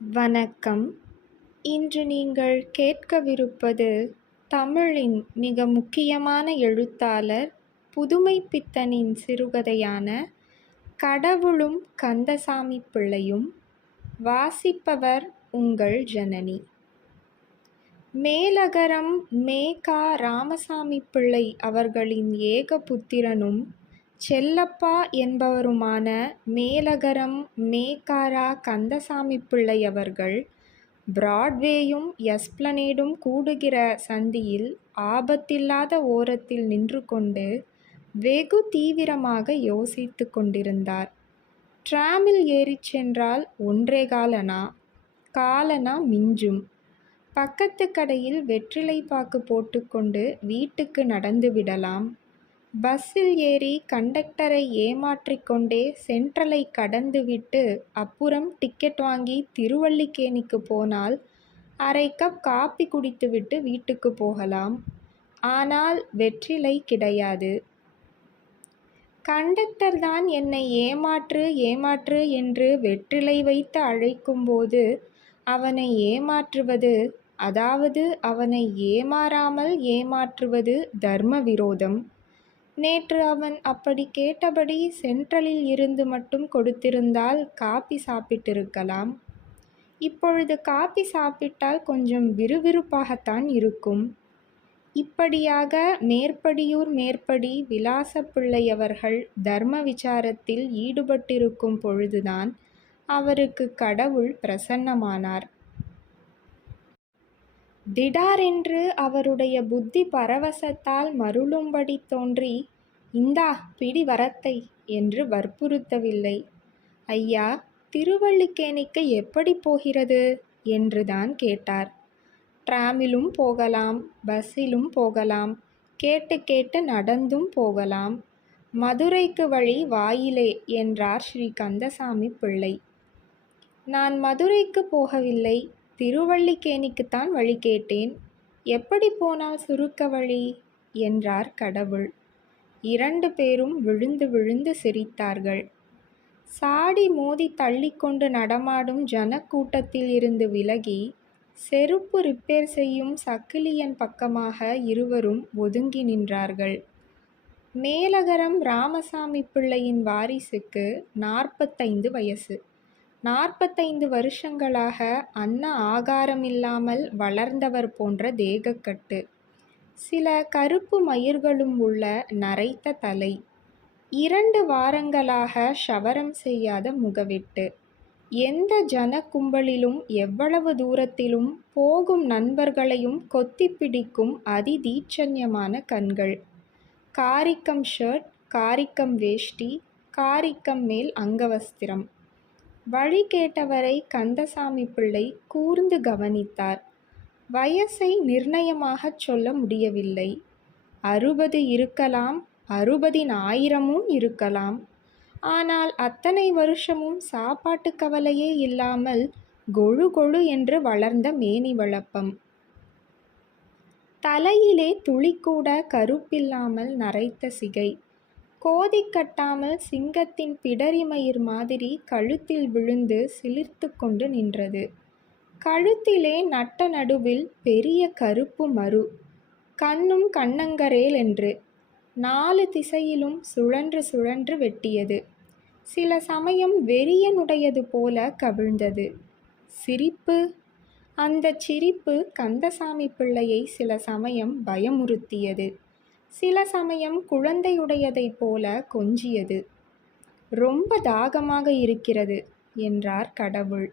வணக்கம். இன்று நீங்கள் கேட்கவிருப்பது தமிழின் மிக முக்கியமான எழுத்தாளர் புதுமைப்பித்தனின் சிறுகதையான கடவுளும் கந்தசாமி பிள்ளையும். வாசிப்பவர் உங்கள் ஜனனி. மேலகரம் மே.கா. ராமசாமி பிள்ளை அவர்களின் ஏக புத்திரனும் செல்லப்பா என்பவருமான மேலகரம் மே.கா.ரா. கந்தசாமி பிள்ளை அவர்கள் பிராட்வேயும் எஸ்பிளனேடும் கூடுகிற சந்தியில் ஆபத்தில்லாத ஓரத்தில் நின்று கொண்டு வெகு தீவிரமாக யோசித்து கொண்டிருந்தார். டிராமில் ஏறிச் சென்றால் 1.25 அணா, காலணா மிஞ்சும். பக்கத்து கடையில் வெற்றிலைப்பாக்கு போட்டுக்கொண்டு வீட்டுக்கு நடந்து விடலாம். பஸ்ஸில் ஏறி கண்டக்டரை ஏமாற்றிக் கொண்டே சென்ட்ரலை கடந்துவிட்டு அப்புறம் டிக்கெட் வாங்கி திருவல்லிக்கேணிக்கு போனால் அரை கப் காப்பி குடித்துவிட்டு வீட்டுக்கு போகலாம். ஆனால் வெற்றிலை கிடையாது. கண்டக்டர் தான் என்னை ஏமாற்று ஏமாற்று என்று வெற்றிலை வைத்து அழைக்கும்போது அவனை ஏமாற்றுவது, அதாவது அவனை ஏமாறாமல் ஏமாற்றுவது தர்ம விரோதம். நேற்று அவன் அப்படி கேட்டபடி சென்ட்ரலில் இருந்து மட்டும் கொடுத்திருந்தால் காப்பி சாப்பிட்டிருக்கலாம். இப்பொழுது காப்பி சாப்பிட்டால் கொஞ்சம் விறுவிறுப்பாகத்தான் இருக்கும். இப்படியாக மேற்படியூர் மேற்படி விலாசப்பிள்ளை அவர்கள் தர்ம விசாரத்தில் ஈடுபட்டிருக்கும் பொழுதுதான் அவருக்கு கடவுள் பிரசன்னமானார். திடாரென்று அவருடைய புத்தி பரவசத்தால் மருளும்படி தோன்றி, இந்தா பிடி வரத்தை என்று வற்புறுத்தவில்லை. ஐயா, திருவல்லிக்கேணிக்கு எப்படி போகிறது என்றுதான் கேட்டார். டிராமிலும் போகலாம், பஸ்ஸிலும் போகலாம், கேட்டு கேட்டு நடந்தும் போகலாம். மதுரைக்கு வழி வாயிலே என்றார் ஸ்ரீ கந்தசாமி பிள்ளை. நான் மதுரைக்கு போகவில்லை, திருவல்லிக்கேணிக்குத்தான் வழி கேட்டேன். எப்படி போனால் சுருக்க வழி என்றார் கடவுள். 2 பேரும் விழுந்து விழுந்து சிரித்தார்கள். சாடி மோதி தள்ளிக்கொண்டு நடமாடும் ஜனக்கூட்டத்தில் இருந்து விலகி செருப்பு ரிப்பேர் செய்யும் சக்கிலியன் பக்கமாக இருவரும் ஒதுங்கி நின்றார்கள். மேலகரம் ராமசாமி பிள்ளையின் வாரிசுக்கு 45 வயசு. 45 வருஷங்களாக அன்ன ஆகாரமில்லாமல் வளர்ந்தவர் போன்ற தேகக்கட்டு, சில கருப்பு மயிர்களும் உள்ள நரைத்த தலை, 2 வாரங்களாக ஷவரம் செய்யாத முகவெட்டு, எந்த ஜன கும்பலிலும் எவ்வளவு தூரத்திலும் போகும் நண்பர்களையும் கொத்திப் பிடிக்கும் அதிதீட்சண்யமான கண்கள், காரிக்கம் ஷர்ட், காரிக்கம் வேஷ்டி, காரிக்கம் மேல் அங்கவஸ்திரம். வழி கேட்டவரை கந்தசாமி பிள்ளை கூர்ந்து கவனித்தார். வயசை நிர்ணயமாகச் சொல்ல முடியவில்லை. 60 இருக்கலாம், 60,000 இருக்கலாம். ஆனால் அத்தனை வருஷமும் சாப்பாட்டு கவலையே இல்லாமல் கொழு கொழு என்று வளர்ந்த மேனி வளப்பம். தலையிலே துளிக்கூட கருப்பில்லாமல் நரைத்த சிகை, கோதி கட்டாமல் சிங்கத்தின் பிடரிமயிர் மாதிரி கழுத்தில் விழுந்து சிலிர்த்து கொண்டு நின்றது. கழுத்திலே நட்ட நடுவில் பெரிய கருப்பு மரு, கண்ணும் கண்ணங்கரேல் என்று 4 திசையிலும் சுழன்று சுழன்று வெட்டியது. சில சமயம் வெறியனுடையது போல கவிழ்ந்தது. சிரிப்பு, அந்த சிரிப்பு கந்தசாமி பிள்ளையை சில சமயம் பயமுறுத்தியது, சில சமயம் குழந்தையுடையதைப் போல கொஞ்சியது. ரொம்ப தாகமாக இருக்கிறது என்றார் கடவுள்.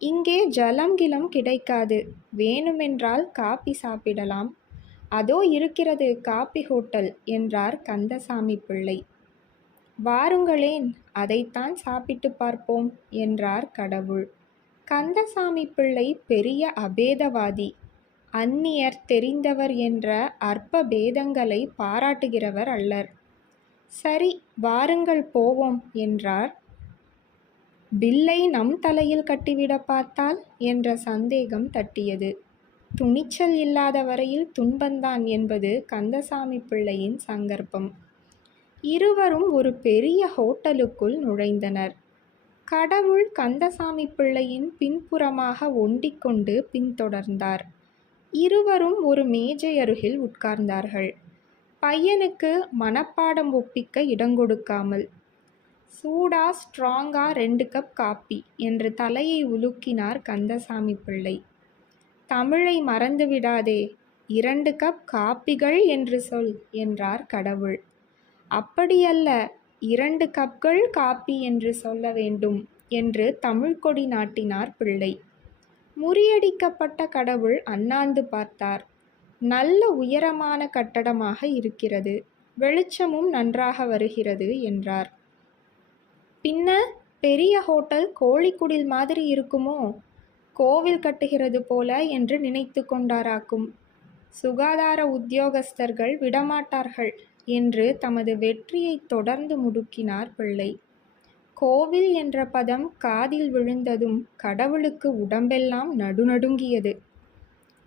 இங்கே ஜலம் கிலம் கிடைக்காது, வேணுமென்றால் காப்பி சாப்பிடலாம். அதோ இருக்கிறது காப்பி ஹோட்டல் என்றார் கந்தசாமி பிள்ளை. வாருங்களேன், அதைத்தான் சாப்பிட்டு பார்ப்போம் என்றார் கடவுள். கந்தசாமி பிள்ளை பெரிய அபேதவாதி, அந்நியர் தெரிந்தவர் என்ற அற்ப பேதங்களை பாராட்டுகிறவர் அல்லர். சரி, வாருங்கள் போவோம் என்றார். பில்லை நம் தலையில் கட்டிவிட பார்த்தால் என்ற சந்தேகம் தட்டியது. துணிச்சல் இல்லாத வரையில் துன்பந்தான் என்பது கந்தசாமி பிள்ளையின் சங்கற்பம். இருவரும் ஒரு பெரிய ஹோட்டலுக்குள் நுழைந்தனர். கடவுள் கந்தசாமி பிள்ளையின் பின்புறமாக ஒண்டிக்கொண்டு பின்தொடர்ந்தார். இருவரும் ஒரு மேஜை அருகில் உட்கார்ந்தார்கள். பையனுக்கு மனப்பாடம் ஒப்பிக்க இடங்கொடுக்காமல், சூடா ஸ்ட்ராங்கா 2 கப் காப்பி என்று தலையை உலுக்கினார் கந்தசாமி பிள்ளை. தமிழை மறந்து விடாதே, 2 கப் காப்பிகள் என்று சொல் என்றார் கடவுள். அப்படியல்ல, 2 கப்கள் காப்பி என்று சொல்ல வேண்டும் என்று தமிழ்கொடி நாட்டினார் பிள்ளை. முறியடிக்கப்பட்ட கடவுள் அண்ணாந்து பார்த்தார். நல்ல உயரமான கட்டடமாக இருக்கிறது, வெளிச்சமும் நன்றாக வருகிறது என்றார். பின்ன பெரிய ஹோட்டல் கோழிக்குடில் மாதிரி இருக்குமோ, கோவில் கட்டுகிறது போல என்று நினைத்து கொண்டாராக்கும். சுகாதார உத்தியோகஸ்தர்கள் விடமாட்டார்கள் என்று தமது வெற்றியை தொடர்ந்து முடுக்கினார் பிள்ளை. கோவில் என்ற பதம் காதில் விழுந்ததும் கடவுளுக்கு உடம்பெல்லாம் நடுநடுங்கியது.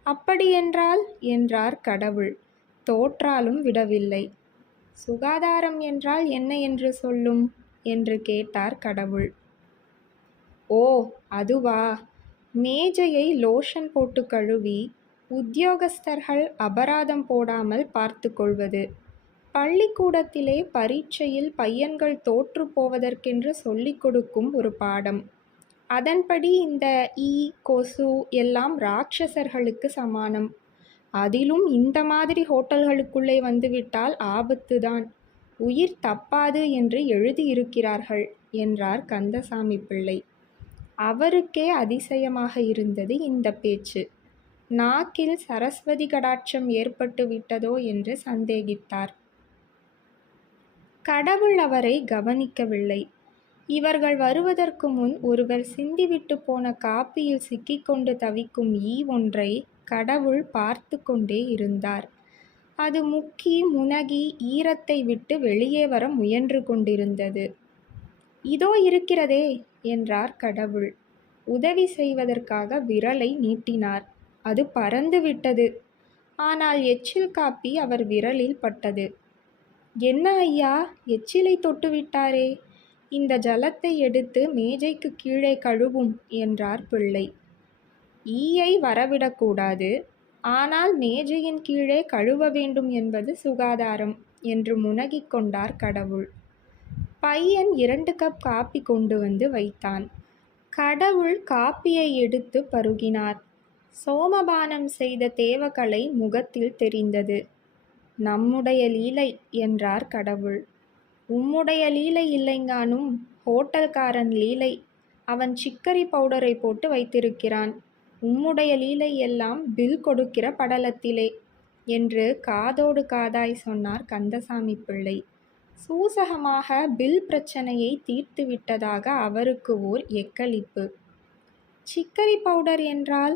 அப்படியென்றால் என்றார் கடவுள். தோற்றாலும் விடவில்லை. சுகாதாரம் என்றால் என்ன என்று சொல்லும் என்று கேட்டார் கடவுள். ஓ, அதுவா? மேஜையை லோஷன் போட்டு கழுவி உத்தியோகஸ்தர்கள் அபராதம் போடாமல் பார்த்து கொள்வது, பள்ளிக்கூடத்திலே பரீட்சையில் பையன்கள் தோற்று போவதற்கென்று சொல்லிக் கொடுக்கும் ஒரு பாடம். அதன்படி இந்த ஈ, கொசு எல்லாம் ராட்சசர்களுக்கு சமானம். அதிலும் இந்த மாதிரி ஹோட்டல்களுக்குள்ளே வந்துவிட்டால் ஆபத்துதான், உயிர் தப்பாது என்று எழுதியிருக்கிறார்கள் என்றார் கந்தசாமி பிள்ளை. அவருக்கே அதிசயமாக இருந்தது இந்த பேச்சு. நாக்கில் சரஸ்வதி கடாட்சம் ஏற்பட்டு விட்டதோ என்று சந்தேகித்தார். கடவுள் அவரை கவனிக்கவில்லை. இவர்கள் வருவதற்கு முன் ஒருவர் சிந்திவிட்டு போன காப்பியில் சிக்கிக்கொண்டு தவிக்கும் ஈ ஒன்றை கடவுள் பார்த்து கொண்டே இருந்தார். அது முக்கி முனகி ஈரத்தை விட்டு வெளியே வர முயன்று கொண்டிருந்தது. இதோ இருக்கிறதே என்றார் கடவுள். உதவி செய்வதற்காக விரலை நீட்டினார். அது பறந்து விட்டது. ஆனால் எச்சில் காப்பி அவர் விரலில் பட்டது. என்ன ஐயா, எச்சிலை தொட்டுவிட்டாரே, இந்த ஜலத்தை எடுத்து மேஜைக்கு கீழே கழுவும் என்றார் பிள்ளை. ஈயை வரவிடக்கூடாது, ஆனால் மேஜையின் கீழே கழுவ வேண்டும் என்பது சுகாதாரம் என்று முனகிக் கொண்டார் கடவுள். பையன் 2 கப் காப்பி கொண்டு வந்து வைத்தான். கடவுள் காப்பியை எடுத்து பருகினார். சோமபானம் செய்த தேவகலை முகத்தில் தெரிந்தது. நம்முடைய லீலை என்றார் கடவுள். உம்முடைய லீலை இல்லைங்கானும், ஹோட்டல்காரன் லீலை. அவன் சிக்கரி பவுடரை போட்டு வைத்திருக்கிறான். உம்முடைய லீலை எல்லாம் பில் கொடுக்கிற படலத்திலே என்று காதோடு காதாய் சொன்னார் கந்தசாமி பிள்ளை. சூசகமாக பில் பிரச்சனையை தீர்த்து விட்டதாக அவருக்கு ஓர் எக்களிப்பு. சிக்கரி பவுடர் என்றால்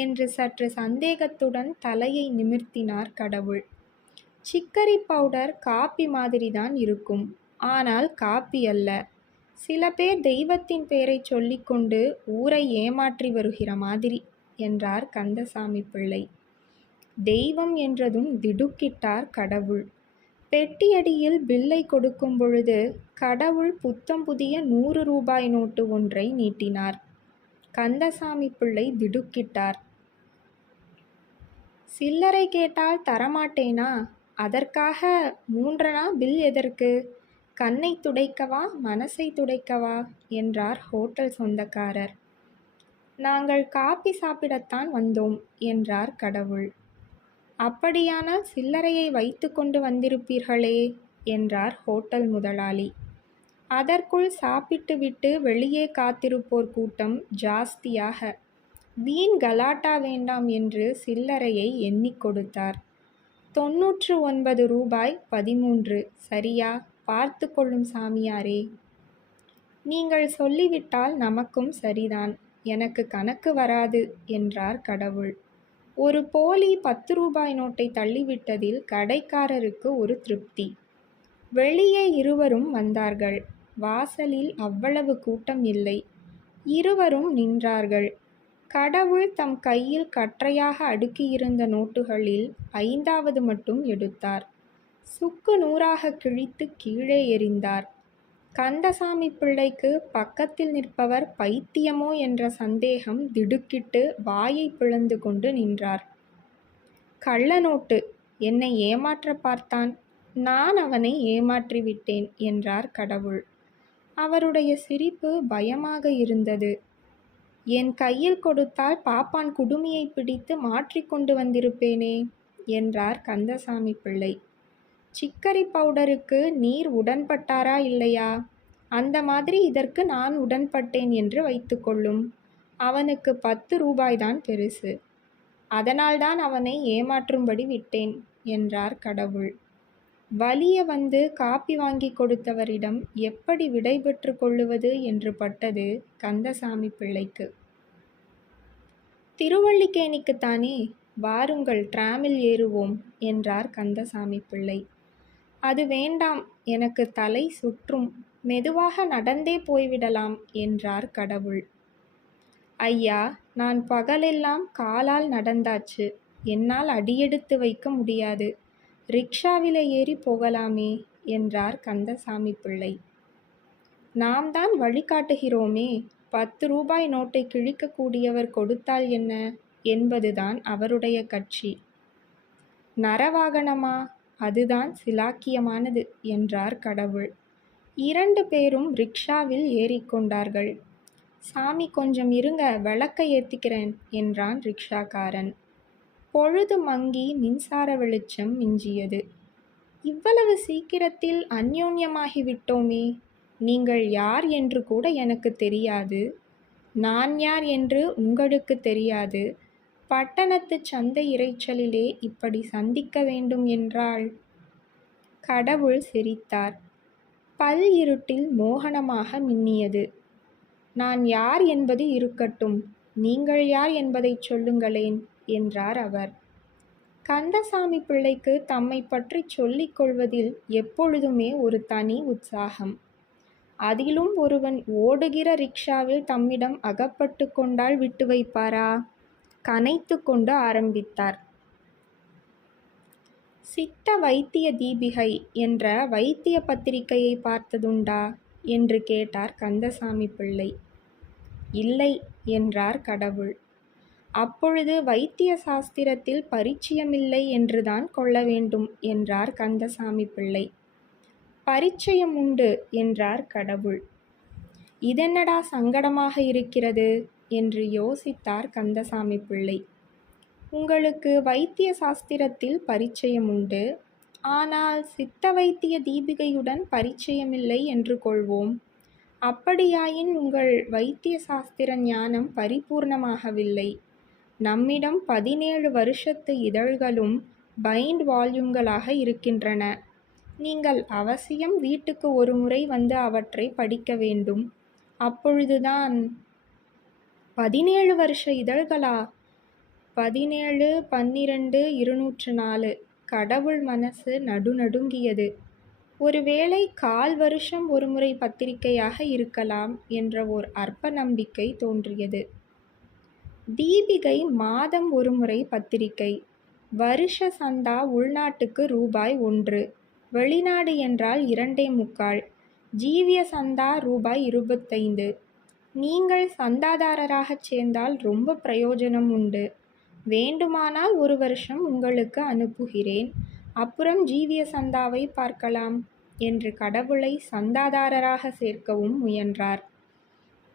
என்று சற்று சந்தேகத்துடன் தலையை நிமிர்த்தினார் கடவுள். சிக்கரி பவுடர் காப்பி மாதிரிதான் இருக்கும், ஆனால் காப்பி அல்ல. சில பேர் தெய்வத்தின் பெயரை சொல்லிக்கொண்டு ஊரை ஏமாற்றி வருகிற மாதிரி என்றார் கந்தசாமி பிள்ளை. தெய்வம் என்றதும் திடுக்கிட்டார் கடவுள். பெட்டியடியில் பில்லை கொடுக்கும் பொழுது கடவுள் புத்தம் புதிய 100 ரூபாய் நோட்டு ஒன்றை நீட்டினார். கந்தசாமி பிள்ளை திடுக்கிட்டார். சில்லறை கேட்டால் தரமாட்டேனா? அதற்காக 3 பில் எதற்கு? கண்ணை துடைக்கவா, மனசை துடைக்கவா என்றார் ஹோட்டல் சொந்தக்காரர். நாங்கள் காப்பி சாப்பிடத்தான் வந்தோம் என்றார் கடவுள். அப்படியானால் சில்லறையை வைத்து கொண்டு வந்திருப்பீர்களே என்றார் ஹோட்டல் முதலாளி. அதற்குள் சாப்பிட்டுவிட்டு வெளியே காத்திருப்போர் கூட்டம் ஜாஸ்தியாக, வீண் கலாட்டா வேண்டாம் என்று சில்லறையை எண்ணிக் கொடுத்தார். 99 ரூபாய் 13. சரியா? பார்த்து கொள்ளும் சாமியாரே. நீங்கள் சொல்லிவிட்டால் நமக்கும் சரிதான், எனக்கு கணக்கு வராது என்றார் கடவுள். ஒரு போலி 10 ரூபாய் நோட்டை தள்ளிவிட்டதில் கடைக்காரருக்கு ஒரு திருப்தி. வெளியே இருவரும் வந்தார்கள். வாசலில் அவ்வளவு கூட்டம் இல்லை. இருவரும் நின்றார்கள். கடவுள் தம் கையில் கற்றையாக அடுக்கியிருந்த நோட்டுகளில் 5வது மட்டும் எடுத்தார். சுக்கு நூறாக கிழித்து கீழே எறிந்தார். கந்தசாமி பிள்ளைக்கு பக்கத்தில் நிற்பவர் பைத்தியமோ என்ற சந்தேகம் திடுக்கிட்டு வாயை பிளந்து கொண்டு நின்றார். கள்ள நோட்டு, என்னை ஏமாற்ற பார்த்தான், நான் அவனை ஏமாற்றிவிட்டேன் என்றார் கடவுள். அவருடைய சிரிப்பு பயமாக இருந்தது. என் கையில் கொடுத்தால் பாப்பான் குடுமியை பிடித்து மாற்றிக்கொண்டு வந்திருப்பேனே என்றார் கந்தசாமி பிள்ளை. சிக்கரி பவுடருக்கு நீர் உடன்பட்டாரா இல்லையா? அந்த மாதிரி இதற்கு நான் உடன்பட்டேன் என்று வைத்துக்கொள்ளும். அவனுக்கு 10 ரூபாய்தான் பெருசு. அதனால்தான் அவனை ஏமாற்றும்படி விட்டேன் என்றார் கடவுள். வலிய வந்து காப்பி வாங்கி கொடுத்தவரிடம் எப்படி விடை பெற்று கொள்ளுவது என்று பட்டது கந்தசாமி பிள்ளைக்கு. திருவல்லிக்கேணிக்குத்தானே, வாருங்கள், டிராமில் ஏறுவோம் என்றார் கந்தசாமி பிள்ளை. அது வேண்டாம், எனக்கு தலை சுற்றும், மெதுவாக நடந்தே போய்விடலாம் என்றார் கடவுள். ஐயா, நான் பகலெல்லாம் காலால் நடந்தாச்சு, என்னால் அடியெடுத்து வைக்க முடியாது, ரிக்ஷாவில ஏறி போகலாமே என்றார் கந்தசாமி பிள்ளை. நாம் தான் வழிகாட்டுகிறோமே, 10 ரூபாய் நோட்டை கிழிக்கக்கூடியவர் கொடுத்தால் என்ன என்பதுதான் அவருடைய கட்சி. நரவாகனமா? அதுதான் சிலாக்கியமானது என்றார் கடவுள். 2 பேரும் ரிக்ஷாவில் ஏறிக்கொண்டார்கள். சாமி, கொஞ்சம் இருங்க, விளக்கை ஏத்திக்கிறேன் என்றான் ரிக்ஷாக்காரன். பொழுது மங்கி மின்சார வெளிச்சம் மிஞ்சியது. இவ்வளவு சீக்கிரத்தில் அந்யோன்யமாகிவிட்டோமே, நீங்கள் யார் என்று கூட எனக்கு தெரியாது, நான் யார் என்று உங்களுக்கு தெரியாது, பட்டணத்து சந்தை இரைச்சலிலே இப்படி சந்திக்க வேண்டும் என்றால்? கடவுள் சிரித்தார். பல் இருட்டில் மோகனமாக மின்னியது. நான் யார் என்பது இருக்கட்டும், நீங்கள் யார் என்பதை சொல்லுங்களேன் என்றார் அவர். கந்தசாமி பிள்ளைக்கு தம்மை பற்றி சொல்லிக் கொள்வதில் எப்பொழுதுமே ஒரு தனி உற்சாகம். அதிலும் ஒருவன் ஓடுகிற ரிக்ஷாவில் தம்மிடம் அகப்பட்டு கொண்டால் விட்டு வைப்பாரா? கனைத்து கொண்டு ஆரம்பித்தார். சித்த வைத்திய தீபிகை என்ற வைத்திய பத்திரிகையை பார்த்ததுண்டா என்று கேட்டார் கந்தசாமி பிள்ளை. இல்லை என்றார் கடவுள். அப்பொழுது வைத்திய சாஸ்திரத்தில் பரிச்சயமில்லை என்றுதான் கொள்ள வேண்டும் என்றார் கந்தசாமி பிள்ளை. பரிச்சயம் உண்டு என்றார் கடவுள். இதென்னடா சங்கடமாக இருக்கிறது என்று யோசித்தார் கந்தசாமி பிள்ளை. உங்களுக்கு வைத்திய சாஸ்திரத்தில் பரிச்சயம் உண்டு, ஆனால் சித்த வைத்திய தீபிகையுடன் பரிச்சயமில்லை என்று கொள்வோம். அப்படியாயின் உங்கள் வைத்திய சாஸ்திர ஞானம் பரிபூர்ணமாகவில்லை. நம்மிடம் 17 வருஷத்து இதழ்களும் பைண்ட் வால்யூம்களாக இருக்கின்றன. நீங்கள் அவசியம் வீட்டுக்கு ஒரு முறை வந்து அவற்றை படிக்க வேண்டும். அப்பொழுதுதான். 17 வருஷ இதழ்களா? 17, 12, 204. கடவுள் மனசு நடுநடுங்கியது. ஒருவேளை 1/4 வருஷம் ஒரு முறை பத்திரிகையாக இருக்கலாம் என்ற ஓர் அற்ப நம்பிக்கை தோன்றியது. தீபிகை மாதம் ஒரு முறை பத்திரிகை. வருஷ சந்தா உள்நாட்டுக்கு ரூபாய் 1, வெளிநாடு என்றால் 2.25, ஜீவிய சந்தா ரூபாய் 25. நீங்கள் சந்தாதாரராகச் சேர்ந்தால் ரொம்ப பிரயோஜனம் உண்டு. வேண்டுமானால் 1 வருஷம் உங்களுக்கு அனுப்புகிறேன், அப்புறம் ஜீவிய சந்தாவை பார்க்கலாம் என்று கடவுளை சந்தாதாரராக சேர்க்கவும் முயன்றார்.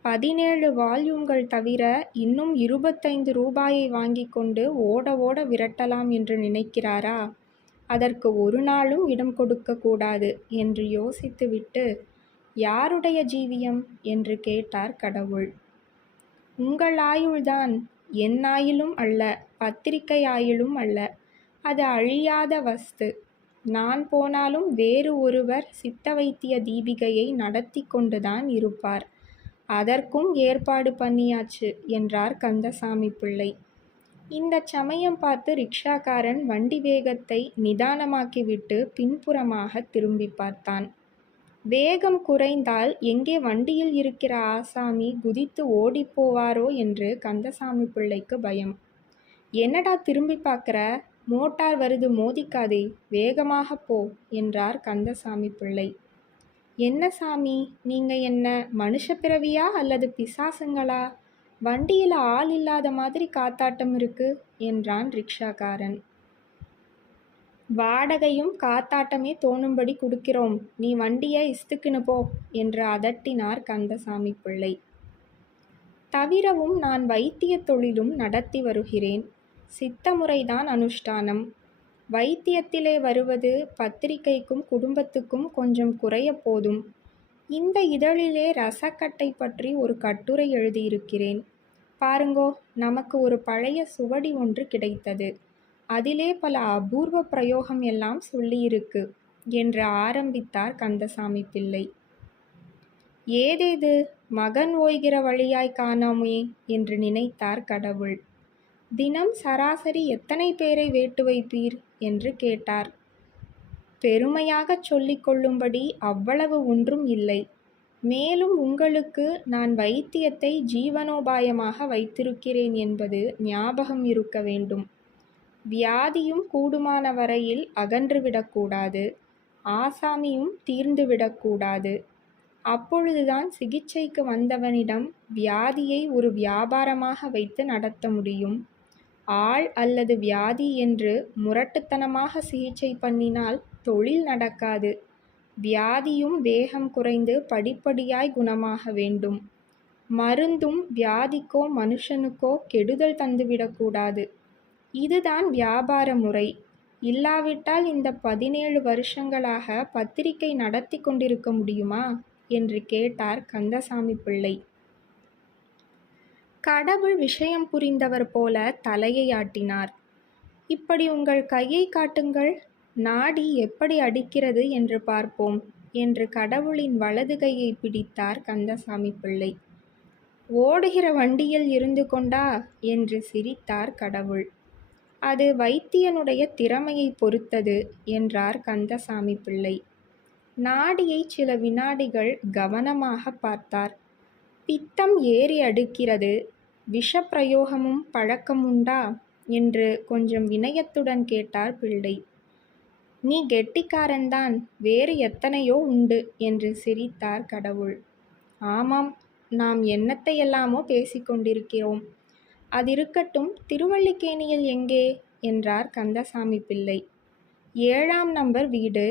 17 வால்யூம்கள் தவிர இன்னும் 25 ரூபாயை வாங்கி கொண்டு ஓட ஓட விரட்டலாம் என்று நினைக்கிறாரா? அதற்கு ஒரு நாளும் இடம் கொடுக்கக்கூடாது என்று யோசித்துவிட்டு, யாருடைய ஜீவியம் என்று கேட்டார் கடவுள். உங்கள் ஆயுள்தான், என் ஆயுளும் அல்ல, பத்திரிகை ஆயுளும் அல்ல. அது அழியாத வஸ்து. நான் போனாலும் வேறு ஒருவர் சித்த வைத்திய தீபிகையை நடத்தி கொண்டுதான் இருப்பார். அதற்கும் ஏற்பாடு பண்ணியாச்சு என்றார் கந்தசாமி பிள்ளை. இந்த சமயம் பார்த்து ரிக்ஷாக்காரன் வண்டி வேகத்தை நிதானமாக்கிவிட்டு பின்புறமாக திரும்பி பார்த்தான். வேகம் குறைந்தால் எங்கே வண்டியில் இருக்கிற ஆசாமி குதித்து ஓடிப்போவாரோ என்று கந்தசாமி பிள்ளைக்கு பயம். என்னடா திரும்பி பார்க்குற, மோட்டார் வருது, மோதிக்காதே, வேகமாக போ என்றார் கந்தசாமி பிள்ளை. என்ன சாமி, நீங்க என்ன மனுஷ பிறவியா அல்லது பிசாசுங்களா? வண்டியில ஆள் இல்லாத மாதிரி காத்தாட்டம் இருக்கு என்றான் ரிக்ஷாக்காரன். வாடகையும் காத்தாட்டமே தோணும்படி குடுக்கிறோம், நீ வண்டிய இஸ்துக்குன்னு போ என்று அதட்டினார் கந்தசாமி பிள்ளை. தவிரவும் நான் வைத்திய தொழிலும் நடத்தி வருகிறேன். சித்த முறைதான் அனுஷ்டானம். வைத்தியத்திலே வருவது பத்திரிகைக்கும் குடும்பத்துக்கும் கொஞ்சம் குறைய போதும். இந்த இதழிலே ரசக்கட்டை பற்றி ஒரு கட்டுரை எழுதியிருக்கிறேன். பாருங்கோ, நமக்கு ஒரு பழைய சுவடி ஒன்று கிடைத்தது. அதிலே பல அபூர்வ பிரயோகம் எல்லாம் சொல்லியிருக்கு என்று ஆரம்பித்தார் கந்தசாமி பிள்ளை. ஏதேது, மகன் ஓய்கிற வழியாய் காணோமே என்று நினைத்தார் கடவுள். தினம் சராசரி எத்தனை பேரை வேட்டு வைப்பீர் என்று கேட்டார். பெருமையாகச் சொல்லிக் கொள்ளும்படி அவ்வளவு ஒன்றும் இல்லை. மேலும் உங்களுக்கு நான் வைத்தியத்தை ஜீவனோபாயமாக வைத்திருக்கிறேன் என்பது ஞாபகம் இருக்க வேண்டும். வியாதியும் கூடுமான வரையில் அகன்றுவிடக்கூடாது, ஆசாமியும் தீர்ந்துவிடக்கூடாது. அப்பொழுதுதான் சிகிச்சைக்கு வந்தவனிடம் வியாதியை ஒரு வியாபாரமாக வைத்து நடத்த முடியும். ஆள் அல்லது வியாதி என்று முரட்டுத்தனமாக சிகிச்சை பண்ணினால் தொழில் நடக்காது. வியாதியும் வேகம் குறைந்து படிப்படியாய் குணமாக வேண்டும். மருந்தும் வியாதிக்கோ மனுஷனுக்கோ கெடுதல் தந்துவிடக்கூடாது. இதுதான் வியாபார முறை. இல்லாவிட்டால் இந்த 17 வருஷங்களாக பத்திரிகை நடத்தி கொண்டிருக்க முடியுமா என்று கேட்டார் கந்தசாமி பிள்ளை. கடவுள் விஷயம் புரிந்தவர் போல தலையை ஆட்டினார். இப்படி உங்கள் கையை காட்டுங்கள், நாடி எப்படி அடிக்கிறது என்று பார்ப்போம் என்று கடவுளின் வலது கையை பிடித்தார் கந்தசாமி பிள்ளை. ஓடுகிற வண்டியில் இருந்து கொண்டா என்று சிரித்தார் கடவுள். அது வைத்தியனுடைய திறமையை பொறுத்தது என்றார் கந்தசாமி பிள்ளை. நாடியை சில வினாடிகள் கவனமாக பார்த்தார். பித்தம் ஏறி அடுக்கிறது. விஷப்பிரயோகமும் பழக்கமுண்டா என்று கொஞ்சம் வினயத்துடன் கேட்டார் பிள்ளை. நீ கெட்டிக்காரன்தான், வேறு எத்தனையோ உண்டு என்று சிரித்தார் கடவுள். ஆமாம், நாம் என்னத்தையெல்லாமோ பேசிக்கொண்டிருக்கிறோம். அதிருக்கட்டும், திருவல்லிக்கேணியில் எங்கே என்றார் கந்தசாமி பிள்ளை. 7ஆம் நம்பர் வீடு,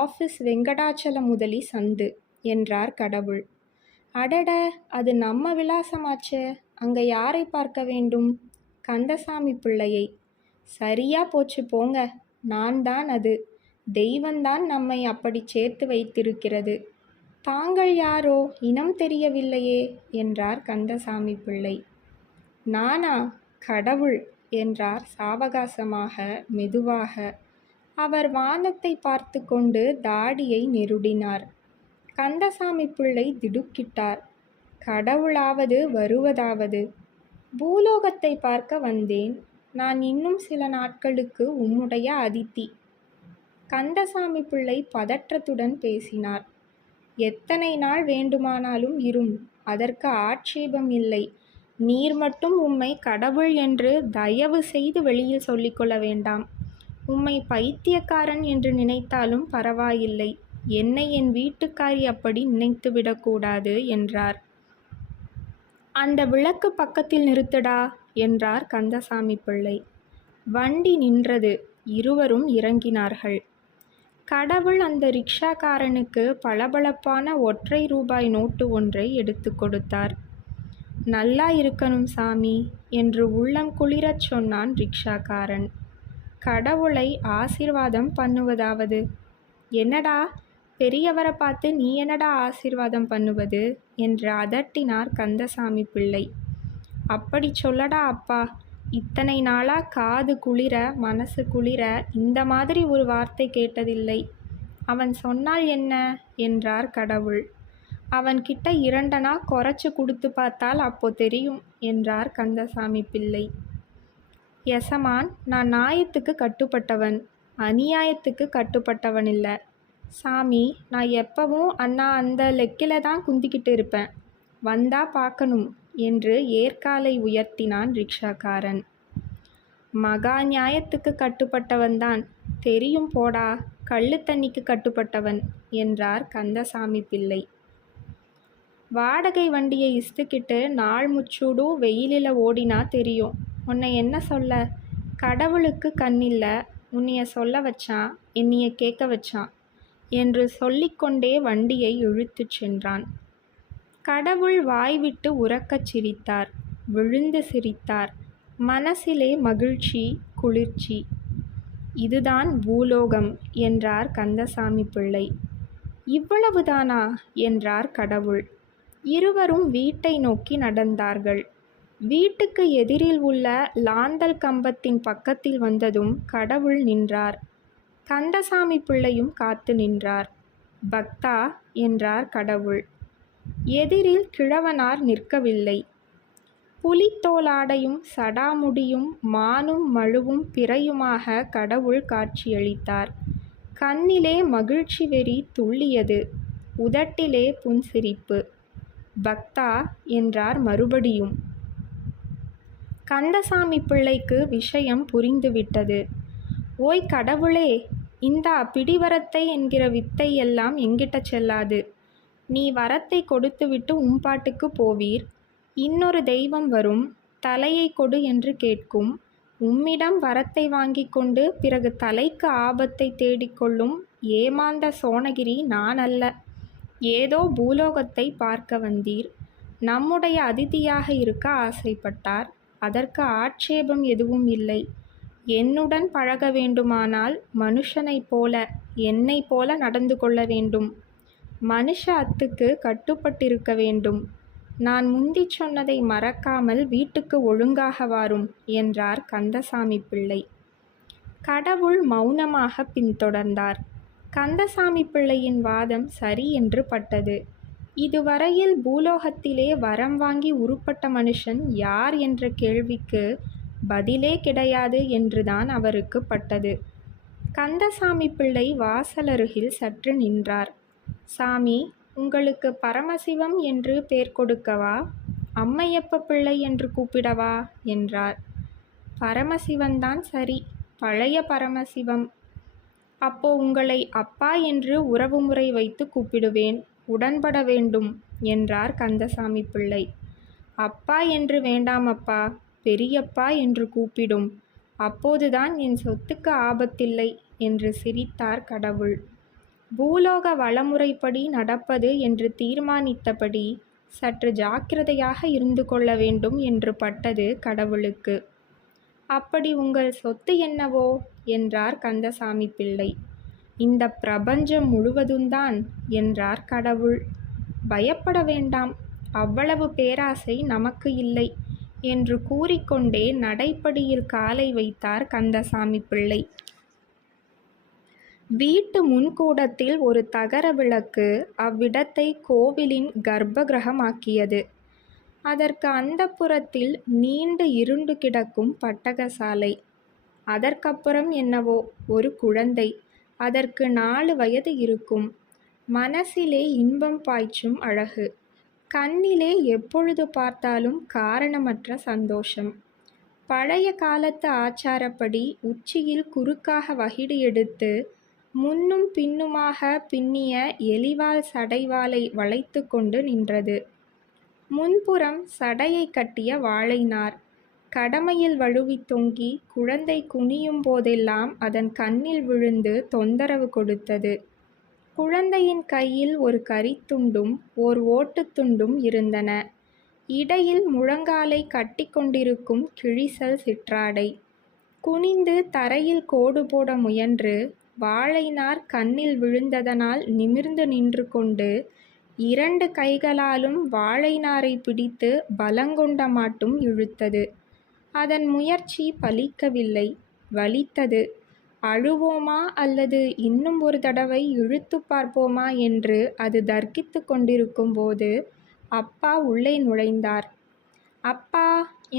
ஆஃபீஸ் வெங்கடாச்சல முதலி சந்து என்றார் கடவுள். அடட, அது நம்ம விலாசமாச்சே, அங்க யாரை பார்க்க வேண்டும்? கந்தசாமி பிள்ளையை. சரியா போச்சு போங்க, நான் தான் அது. தெய்வந்தான் நம்மை அப்படி சேர்த்து வைத்திருக்கிறது. தாங்கள் யாரோ இனம் தெரியவில்லையே என்றார் கந்தசாமி பிள்ளை. நானா? கடவுள் என்றார் சாவகாசமாக மெதுவாக. அவர் வானத்தை பார்த்து கொண்டு தாடியை நெருடினார். கந்தசாமி பிள்ளை திடுக்கிட்டார். கடவுளாவது வருவதாவது? பூலோகத்தை பார்க்க வந்தேன். நான் இன்னும் சில நாட்களுக்கு உம்முடைய அதித்தி. கந்தசாமி பிள்ளை பதற்றத்துடன் பேசினார். எத்தனை நாள் வேண்டுமானாலும் இரும், அதற்கு ஆட்சேபம் இல்லை. நீர் மட்டும் உம்மை கடவுள் என்று தயவு செய்து வெளியில் சொல்லிக்கொள்ள வேண்டாம். உம்மை பைத்தியக்காரன் என்று நினைத்தாலும் பரவாயில்லை. என்னை என் வீட்டுக்காரி அப்படி நினைத்துவிடக்கூடாது என்றார். அந்த விளக்கு பக்கத்தில் நிறுத்தடா என்றார் கந்தசாமி பிள்ளை. வண்டி நின்றது. இருவரும் இறங்கினார்கள். கடவுள் அந்த ரிக்ஷாக்காரனுக்கு பளபளப்பான ஒற்றை ரூபாய் நோட்டு ஒன்றை எடுத்து கொடுத்தார். நல்லா இருக்கணும் சாமி என்று உள்ளம் குளிரச் சொன்னான் ரிக்ஷாக்காரன். கடவுளை ஆசீர்வாதம் பண்ணுவதாவது? என்னடா, பெரியவரை பார்த்து நீ என்னடா ஆசீர்வாதம் பண்ணுவது என்று அதட்டினார் கந்தசாமி பிள்ளை. அப்படி சொல்லடா அப்பா, இத்தனை நாளா காது குளிர மனசு குளிர இந்த மாதிரி ஒரு வார்த்தை கேட்டதில்லை. அவன் சொன்னால் என்ன என்றார் கடவுள். அவன்கிட்ட 2 குறைச்சு கொடுத்து பார்த்தால் அப்போ தெரியும் என்றார் கந்தசாமி பிள்ளை. எசமான், நான் நியாயத்துக்கு கட்டுப்பட்டவன், அநியாயத்துக்கு கட்டுப்பட்டவன் இல்லை. சாமி, நான் எப்பவும் அண்ணா அந்த லெக்கில தான் குந்திக்கிட்டு இருப்பேன். வந்தா பார்க்கணும் என்று ஏற்காலை உயர்த்தினான் ரிக்ஷாக்காரன். மகா நியாயத்துக்கு கட்டுப்பட்டவன்தான் தெரியும் போடா கள்ளு தண்ணிக்கு கட்டுப்பட்டவன் என்றார் கந்தசாமி பிள்ளை. வாடகை வண்டியை இஸ்துக்கிட்டு நாள் முச்சூடும் வெயிலில் ஓடினா தெரியும். உன்னை என்ன சொல்ல? கடவுளுக்கு கண்ணில்ல, உன்னைய சொல்ல வச்சான், என்னைய கேட்க வச்சான் என்று சொல்லிக்கொண்டே வண்டியை இழுத்துச் சென்றான். கடவுள் வாய்விட்டு உரக்கச் சிரித்தார். விழுந்து சிரித்தார். மனசிலே மகிழ்ச்சி, குளிர்ச்சி. இதுதான் பூலோகம் என்றார் கந்தசாமி பிள்ளை. இவ்வளவுதானா என்றார் கடவுள். இருவரும் வீட்டை நோக்கி நடந்தார்கள். வீட்டுக்கு எதிரில் உள்ள லாந்தல் கம்பத்தின் பக்கத்தில் வந்ததும் கடவுள் நின்றார். கந்தசாமி பிள்ளையும் காத்து நின்றார். பக்தா என்றார் கடவுள். எதிரில் கிழவனார் நிற்கவில்லை. புலித்தோலாடையும் சடாமுடியும் மானும் மழுவும் பிறையுமாக கடவுள் காட்சியளித்தார். கண்ணிலே மகிழ்ச்சி வெறி துள்ளியது. உதட்டிலே புன்சிரிப்பு. பக்தா என்றார் மறுபடியும். கந்தசாமி பிள்ளைக்கு விஷயம் புரிந்துவிட்டது. ஓய் கடவுளே, இந்தா பிடிவரத்தை என்கிற வித்தை எல்லாம் எங்கிட்ட செல்லாது. நீ வரத்தை கொடுத்துவிட்டு உம்பாட்டுக்கு போவீர். இன்னொரு தெய்வம் வரும், தலையை கொடு என்று கேட்கும். உம்மிடம் வரத்தை வாங்கி கொண்டு பிறகு தலைக்கு ஆபத்தை தேடிக்கொள்ளும் ஏமாந்த சோனகிரி நான் அல்ல. ஏதோ பூலோகத்தை பார்க்க வந்தீர். நம்முடைய அதிதியாக இருக்க ஆசைப்பட்டார். அதற்கு ஆட்சேபம் எதுவும் இல்லை. என்னுடன் பழக வேண்டுமானால் மனுஷனைப் போல, என்னை போல நடந்து கொள்ள வேண்டும். மனுஷ அத்துக்கு கட்டுப்பட்டிருக்க வேண்டும். நான் முந்தி சொன்னதை மறக்காமல் வீட்டுக்கு ஒழுங்காக வாரும் என்றார் கந்தசாமி பிள்ளை. கடவுள் மௌனமாக பின்தொடர்ந்தார். கந்தசாமி பிள்ளையின் வாதம் சரி என்று பட்டது. இதுவரையில் பூலோகத்திலே வரம் வாங்கி உருப்பட்ட மனுஷன் யார் என்ற கேள்விக்கு பதிலே கிடையாது என்றுதான் அவருக்கு பட்டது. கந்தசாமி பிள்ளை வாசலருகில் சற்று நின்றார். சாமி, உங்களுக்கு பரமசிவம் என்று பேர் கொடுக்கவா, அம்மையப்ப பிள்ளை என்று கூப்பிடவா என்றார். பரமசிவன்தான் சரி, பழைய பரமசிவம். அப்போ உங்களை அப்பா என்று உறவுமுறை வைத்து கூப்பிடுவேன். உடன்பட வேண்டும் என்றார் கந்தசாமி பிள்ளை. அப்பா என்று வேண்டாமப்பா, பெரியப்பா என்று கூப்பிடும். அப்போதுதான் என் சொத்துக்கு ஆபத்தில்லை என்று சிரித்தார் கடவுள். பூலோக வளமுறைப்படி நடப்பது என்று தீர்மானித்தபடி சற்று ஜாக்கிரதையாக இருந்து கொள்ள வேண்டும் என்று பட்டது கடவுளுக்கு. அப்படி உங்கள் சொத்து என்னவோ என்றார் கந்தசாமி பிள்ளை. இந்த பிரபஞ்சம் முழுவதும்தான் என்றார் கடவுள். பயப்பட வேண்டாம், அவ்வளவு பேராசை நமக்கு இல்லை என்று கூறிக்கொண்டே நடைப்படியில் காலை வைத்தார் கந்தசாமி பிள்ளை. வீட்டு முன்கூடத்தில் ஒரு தகர விளக்கு அவ்விடத்தை கோவிலின் கர்ப்பகிரகமாக்கியது. அதற்கு அந்தப்புறத்தில் நீண்டு இருண்டு கிடக்கும் பட்டகசாலை. அதற்கப்புறம் என்னவோ ஒரு குழந்தை. அதற்கு 4 வயது இருக்கும். மனசிலே இன்பம் பாய்ச்சும் அழகு. கண்ணிலே எப்பொழுது பார்த்தாலும் காரணமற்ற சந்தோஷம். பழைய காலத்து ஆச்சாரப்படி உச்சியில் குறுக்காக வகிடு எடுத்து முன்னும் பின்னுமாக பின்னிய எலிவால் சடைவாலை வளைத்து கொண்டு நின்றது. முன்புறம் சடையை கட்டிய வாழை நார் கடமையில் வழுவி தொங்கி குழந்தை குனியும் போதெல்லாம் அதன் கண்ணில் விழுந்து தொந்தரவு கொடுத்தது. குழந்தையின் கையில் ஒரு கரித்துண்டும் ஓர் ஓட்டுத்துண்டும் இருந்தன. இடையில் முழங்காலை கட்டி கொண்டிருக்கும் கிழிசல் சிற்றாடை. குனிந்து தரையில் கோடு போட முயன்று வாழை நார் கண்ணில் விழுந்ததனால் நிமிர்ந்து நின்று கொண்டு 2 கைகளாலும் வாழை நாரை பிடித்து பலங்கொண்ட மாட்டும் இழுத்தது. அதன் முயற்சி பலிக்கவில்லை. வலித்தது. அழுவோமா அல்லது இன்னும் ஒரு தடவை இழுத்து பார்ப்போமா என்று அது தர்க்கித்து கொண்டிருக்கும் போது அப்பா உள்ளே நுழைந்தார். அப்பா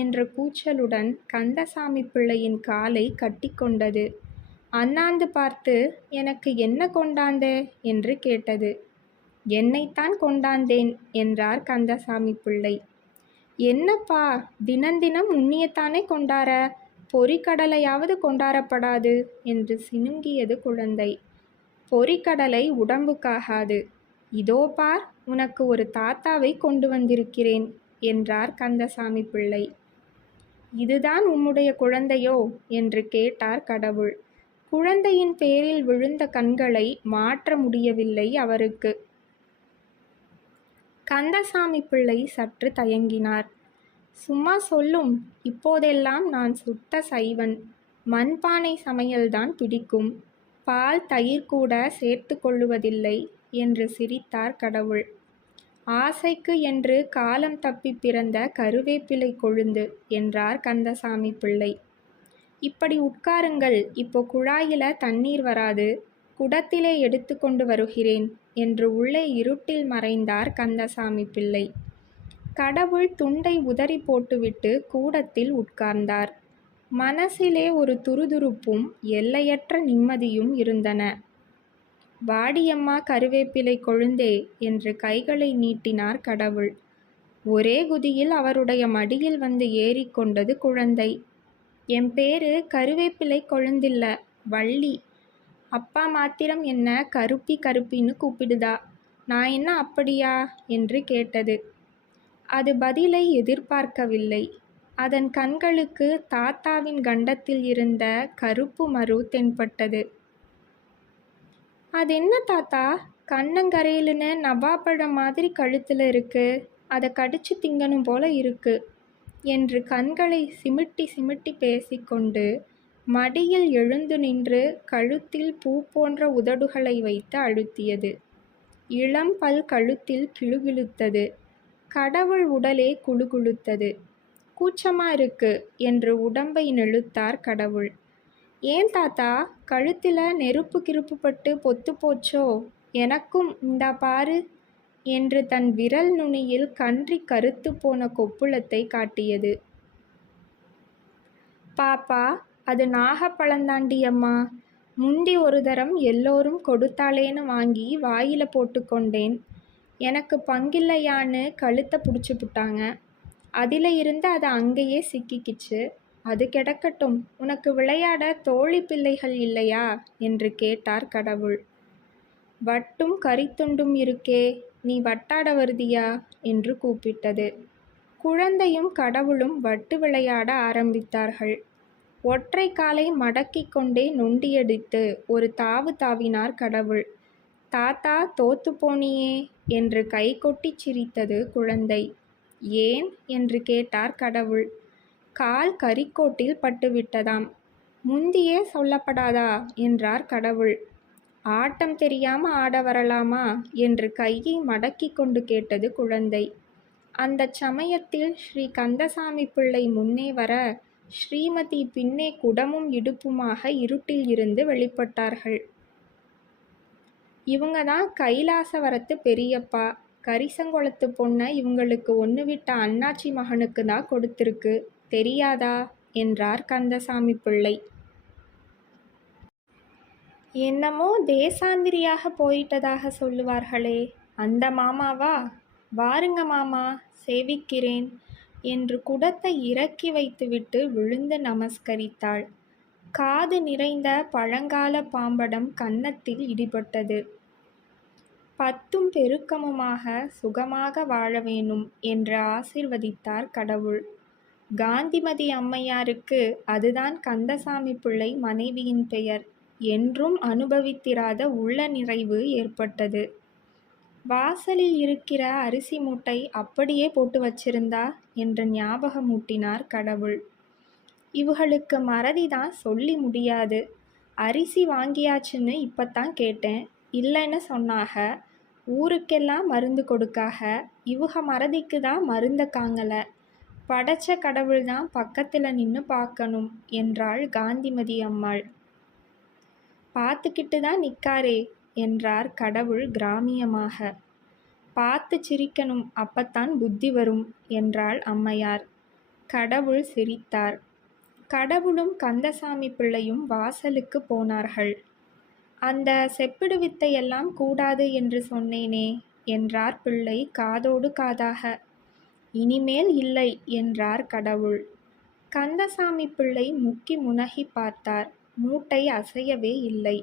என்ற கூச்சலுடன் கந்தசாமி பிள்ளையின் காலை கட்டி கொண்டது. அண்ணாந்து பார்த்து, எனக்கு என்ன கொண்டாந்தே என்று கேட்டது. என்னைத்தான் கொண்டாந்தேன் என்றார் கந்தசாமி பிள்ளை. என்னப்பா, தினந்தினம் உன்னியத்தானே கொண்டார, பொறிக்கடலையாவது கொண்டாரப்படாது என்று சினுங்கியது குழந்தை. பொரிக்கடலை உடம்புக்காகாது. இதோ பார், உனக்கு ஒரு தாத்தாவை கொண்டு வந்திருக்கிறேன் என்றார் கந்தசாமி பிள்ளை. இதுதான் உம்முடைய குழந்தையோ என்று கேட்டார் கடவுள். குழந்தையின் பேரில் விழுந்த கண்களை மாற்ற முடியவில்லை அவருக்கு. கந்தசாமி பிள்ளை சற்று தயங்கினார். சும்மா சொல்லும், இப்போதெல்லாம் நான் சுத்த சைவன். மண்பானை சமையல்தான் பிடிக்கும். பால் தயிர் கூட சேர்த்து கொள்ளுவதில்லை என்று சிரித்தார் கடவுள். ஆசைக்கு என்று காலம் தப்பி பிறந்த கருவேப்பிலை கொழுந்து என்றார் கந்தசாமி பிள்ளை. இப்படி உட்காருங்கள், இப்போ குழாயில தண்ணீர் வராது, குடத்திலே எடுத்து கொண்டு வருகிறேன் என்று உள்ளே இருட்டில் மறைந்தார் கந்தசாமி பிள்ளை. கடவுள் துண்டை உதறி போட்டுவிட்டு கூடத்தில் உட்கார்ந்தார். மனசிலே ஒரு துருதுருப்பும் எல்லையற்ற நிம்மதியும் இருந்தன. வாடியம்மா கருவேப்பிலை கொழுந்தே என்று கைகளை நீட்டினார் கடவுள். ஒரே குதியில் அவருடைய மடியில் வந்து ஏறிக்கொண்டது குழந்தை. என் பேரு கருவேப்பிலை கொழுந்தில்ல, வள்ளி. அப்பா மாத்திரம் என்ன கருப்பி கருப்பின்னு கூப்பிடுதா, நான் என்ன அப்படியா என்று கேட்டது. அது பதிலை எதிர்பார்க்கவில்லை. அதன் கண்களுக்கு தாத்தாவின் கண்டத்தில் இருந்த கருப்பு மரு தென்பட்டது. அதென்ன தாத்தா, கண்ணங்கரையிலுன்னு நவாப்பழம் மாதிரி கழுத்தில் இருக்கு, அதை கடிச்சு திங்கணும் போல இருக்கு என்று கண்களை சிமிட்டி சிமிட்டி பேசிக்கொண்டு மடியில் எழுந்து நின்று கழுத்தில் பூ போன்ற உதடுகளை வைத்து அழுத்தியது. இளம் பல் கழுத்தில் கிளுகிழுத்தது. கடவுள் உடலே குளுகுளுத்தது. கூச்சமா இருக்கு என்று உடம்பை நெழுத்தார் கடவுள். ஏன் தாத்தா, கழுத்தில் நெருப்பு கிருப்பு பட்டு பொத்து போச்சோ? எனக்கும் இந்தா பாரு என்று தன் விரல் நுனியில் கன்றி கருத்து போன கொப்புளத்தை காட்டியது. பாப்பா, அது நாகப்பழந்தாண்டி அம்மா. முந்தி ஒரு தரம் எல்லோரும் கொடுத்தாளேன்னு வாங்கி வாயில போட்டுக்கொண்டேன். எனக்கு பங்கில்லையான்னு கழுத்தை பிடிச்சி புட்டாங்க. அதில் இருந்து அது அங்கேயே சிக்கிக்கிச்சு. அது கிடக்கட்டும், உனக்கு விளையாட தோழி பிள்ளைகள் இல்லையா என்று கேட்டார் கடவுள். வட்டும் கரித்துண்டும் இருக்கே, நீ வட்டாட வருதியா என்று கூப்பிட்டது. குழந்தையும் கடவுளும் வட்டு விளையாட ஆரம்பித்தார்கள். ஒற்றை காலை மடக்கி கொண்டே நொண்டியடித்து ஒரு தாவு தாவினார் கடவுள். தாத்தா, தோத்து போனியே என்று கை கொட்டி சிரித்தது குழந்தை. ஏன் என்று கேட்டார் கடவுள். கால் கரிக்கோட்டில் பட்டுவிட்டதாம். முந்தியே சொல்லப்படாதா என்றார் கடவுள். ஆட்டம் தெரியாம ஆட வரலாமா என்று கையை மடக்கி கொண்டு கேட்டது குழந்தை. அந்த சமயத்தில் ஸ்ரீ கந்தசாமி பிள்ளை முன்னே வர, ஸ்ரீமதி பின்னே குடமும் இடுப்புமாக இருட்டில் இருந்து வெளிப்பட்டார்கள். இவங்க தான் கைலாசவரத்து பெரியப்பா. கரிசங்குளத்து பொண்ணை இவங்களுக்கு ஒன்று விட்ட அண்ணாச்சி மகனுக்கு தான் கொடுத்துருக்கு, தெரியாதா என்றார் கந்தசாமி பிள்ளை. என்னமோ தேசாந்திரியாக போயிட்டதாக சொல்லுவார்களே, அந்த மாமாவா? வாருங்க மாமா, சேவிக்கிறேன் என்று குடத்தை இறக்கி வைத்துவிட்டு விழுந்து நமஸ்கரித்தாள். காது நிறைந்த பழங்கால பாம்படம் கன்னத்தில் இடிபட்டது. பத்தும் பெருக்கமுமாக சுகமாக வாழ வேணும் என்று ஆசீர்வதித்தார் கடவுள். காந்திமதி அம்மையாருக்கு அதுதான் கந்தசாமி பிள்ளை மனைவியின் பெயர் என்றும் அனுபவித்திராத உள்ள நிறைவு ஏற்பட்டது. வாசலில் இருக்கிற அரிசி மூட்டை அப்படியே போட்டு வச்சிருந்தா என்று ஞாபகமூட்டினார் கடவுள். இவங்களுக்கு மறதிதான் சொல்லி முடியாது. அரிசி வாங்கியாச்சுன்னு இப்பத்தான் கேட்டேன், இல்லைன்னு சொன்னாக. ஊருக்கெல்லாம் மருந்து கொடுக்காக, இவக மறதிக்கு தான் மருந்த காங்கலை. படைச்ச கடவுள் தான் பக்கத்தில் நின்று பார்க்கணும் என்றாள் காந்திமதி அம்மாள். பார்த்துக்கிட்டு தான் நிற்காரே என்றார் கடவுள் கிராமியமாக. பார்த்து சிரிக்கணும், அப்பத்தான் புத்தி வரும் என்றாள் அம்மையார். கடவுள் சிரித்தார். கடவுளும் கந்தசாமி பிள்ளையும் வாசலுக்கு போனார்கள். அந்த செப்பிடு வித்தையெல்லாம் கூடாது என்று சொன்னேனே என்றார் பிள்ளை காதோடு காதாக. இனிமேல் இல்லை என்றார் கடவுள். கந்தசாமி பிள்ளை முக்கி முனகி பார்த்தார். மூட்டை அசையவே இல்லை.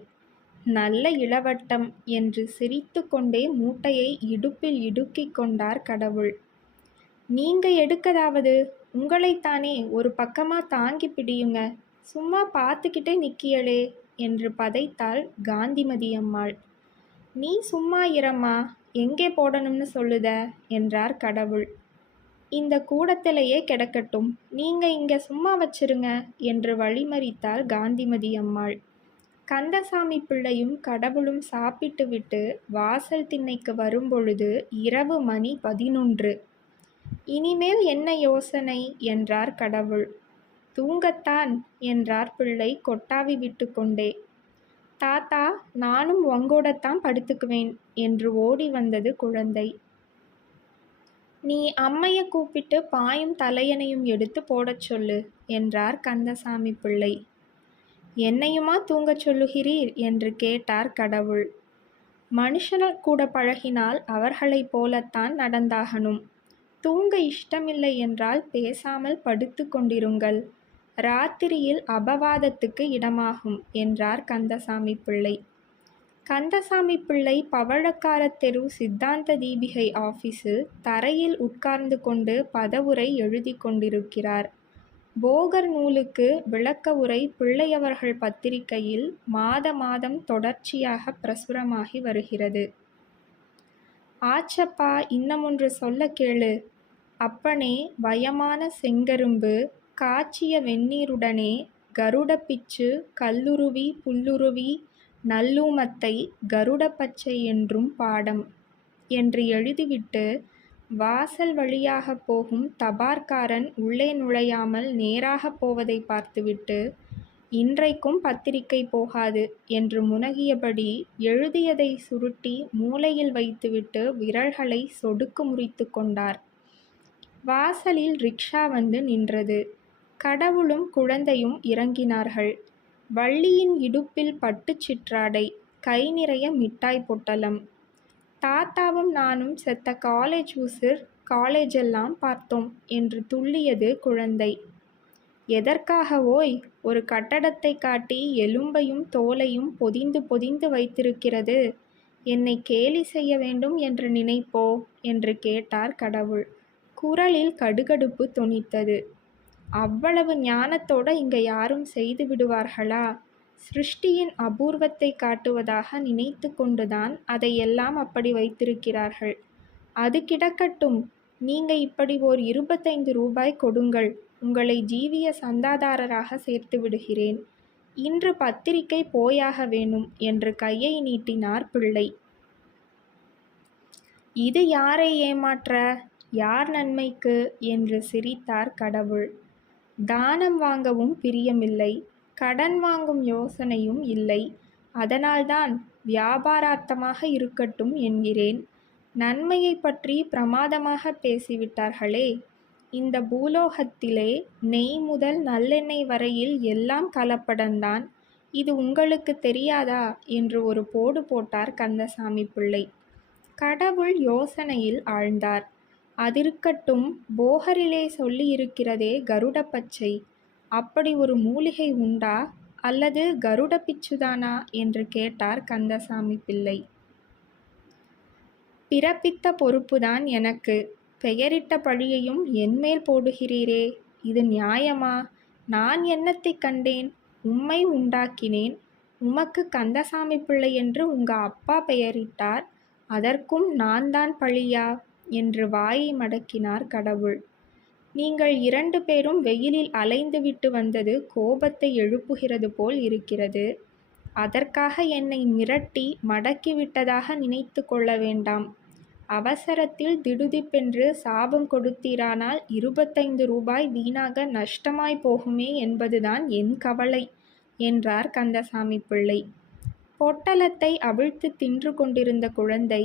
நல்ல இளவட்டம் என்று சிரித்து கொண்டே மூட்டையை இடுப்பில் இடுக்கிக் கொண்டார் கடவுள். நீங்க எடுக்கதாவது? உங்களைத்தானே, ஒரு பக்கமா தாங்கி பிடியுங்க. சும்மா பார்த்துக்கிட்டே நிக்கியளே என்று பதைத்தாள் காந்திமதி அம்மாள். நீ சும்மா இரம்மா, எங்கே போடணும்னு சொல்லுத என்றார் கடவுள். இந்த கூடத்திலேயே கிடக்கட்டும், நீங்க இங்க சும்மா வச்சிருங்க என்று வழிமறித்தாள் காந்திமதி அம்மாள். கந்தசாமி பிள்ளையும் கடவுளும் சாப்பிட்டு விட்டு வாசல் திண்ணைக்கு வரும்பொழுது இரவு மணி 11. இனிமேல் என்ன யோசனை என்றார் கடவுள். தூங்கத்தான் என்றார் பிள்ளை கொட்டாவி விட்டு கொண்டே. தாத்தா, நானும் உங்கூடத்தான் படுத்துக்குவேன் என்று ஓடி வந்தது குழந்தை. நீ அம்மைய கூப்பிட்டு பாயும் தலையணையும் எடுத்து போடச் சொல்லு என்றார் கந்தசாமி பிள்ளை. என்னையுமா தூங்கச் சொல்லுகிறீர் என்று கேட்டார் கடவுள். மனுஷன் கூட பழகினால் அவர்களைப் போலத்தான் நடந்தாகணும். தூங்க இஷ்டமில்லை என்றால் பேசாமல் படுத்து கொண்டிருங்கள். ராத்திரியில் அபவாதத்துக்கு இடமாகும் என்றார் கந்தசாமி பிள்ளை. கந்தசாமி பிள்ளை பவழக்காரத் தெரு சித்தாந்த தீபிகை ஆபீஸில் தரையில் உட்கார்ந்து கொண்டு பதவுரை எழுதி கொண்டிருக்கிறார். போகர் நூலுக்கு விளக்க உரை பிள்ளையவர்கள் பத்திரிகையில் மாதம் தொடர்ச்சியாக பிரசுரமாகி வருகிறது. ஆச்சப்பா, இன்னமொன்று சொல்ல கேளு. அப்பனே, வயமான செங்கரும்பு காய்ச்சிய வெந்நீருடனே கருடப்பிச்சு கல்லுருவி புல்லுருவி நல்லூமத்தை கருடப்பச்சை என்றும் பாடம் என்று எழுதிவிட்டு வாசல் வழியாக போகும் தபார்காரன் உள்ளே நுழையாமல் நேராக போவதை பார்த்துவிட்டு, இன்றைக்கும் பத்திரிகை போகாது என்று முனகியபடி எழுதியதை சுருட்டி மூலையில் வைத்துவிட்டு விரல்களை சொடுக்கு முறித்து கொண்டார். வாசலில் ரிக்ஷா வந்து நின்றது. கடவுளும் குழந்தையும் இறங்கினார்கள். வள்ளியின் இடுப்பில் பட்டுச் சிற்றாடை, கை நிறைய மிட்டாய் பொட்டலம். தாத்தாவும் நானும் செத்த காலேஜ் உசிர், காலேஜெல்லாம் பார்த்தோம் என்று துள்ளியது குழந்தை. எதற்காக ஓய்? ஒரு கட்டடத்தை காட்டி எலும்பையும் தோலையும் பொதிந்து பொதிந்து வைத்திருக்கிறது. என்னை கேலி செய்ய வேண்டும் என்று நினைப்போ என்று கேட்டார் கடவுள். குரலில் கடுகடுப்பு தொனித்தது. அவ்வளவு ஞானத்தோட இங்க யாரும் செய்து விடுவார்களா? சிருஷ்டியின் அபூர்வத்தை காட்டுவதாக நினைத்து கொண்டுதான் அதையெல்லாம் அப்படி வைத்திருக்கிறார்கள். அது கிடக்கட்டும், நீங்க இப்படி ஓர் 25 ரூபாய் கொடுங்கள், உங்களை ஜீவிய சந்தாதாரராக சேர்த்து விடுகிறேன். இன்று பத்திரிகை போயாக வேணும் என்று கையை நீட்டினார் பிள்ளை. இது யாரை ஏமாற்ற, யார் நன்மைக்கு என்று சிரித்தார் கடவுள். தானம் வாங்கவும் பிரியமில்லை, கடன் வாங்கும் யோசனையும் இல்லை. அதனால்தான் வியாபாரார்த்தமாக இருக்கட்டும் என்கிறேன். நன்மையை பற்றி பிரமாதமாக பேசிவிட்டார்களே. இந்த பூலோகத்திலே நெய் முதல் நல்லெண்ணெய் வரையில் எல்லாம் கலப்படந்தான். இது உங்களுக்கு தெரியாதா என்று ஒரு போடு போட்டார் கந்தசாமி பிள்ளை. கடவுள் யோசனையில் ஆழ்ந்தார். அதிருக்கட்டும், போகரிலே சொல்லியிருக்கிறதே கருடப்பச்சை, அப்படி ஒரு மூலிகை உண்டா, அல்லது கருட பிச்சுதானா என்று கேட்டார் கந்தசாமி பிள்ளை. பிறப்பித்த பொறுப்புதான் எனக்கு, பெயரிட்ட பழியையும் என்மேல் போடுகிறீரே, இது நியாயமா? நான் என்னத்தை கண்டேன்? உம்மை உண்டாக்கினேன். உமக்கு கந்தசாமி பிள்ளை என்று உங்க அப்பா பெயரிட்டார். அதற்கும் நான் தான் பழியா என்று வாயை மடக்கினார் கடவுள். நீங்கள் 2 பேரும் வெயிலில் அலைந்துவிட்டு வந்தது கோபத்தை எழுப்புகிறது போல் இருக்கிறது. அதற்காக என்னை மிரட்டி மடக்கிவிட்டதாக நினைத்து கொள்ள வேண்டாம். அவசரத்தில் திடுதிப்பென்று சாபம் கொடுத்தீரானால் 25 ரூபாய் வீணாக நஷ்டமாய் போகுமே என்பதுதான் என் கவலை என்றார் கந்தசாமி பிள்ளை. பொட்டலத்தை அவிழ்த்து தின்று கொண்டிருந்த குழந்தை,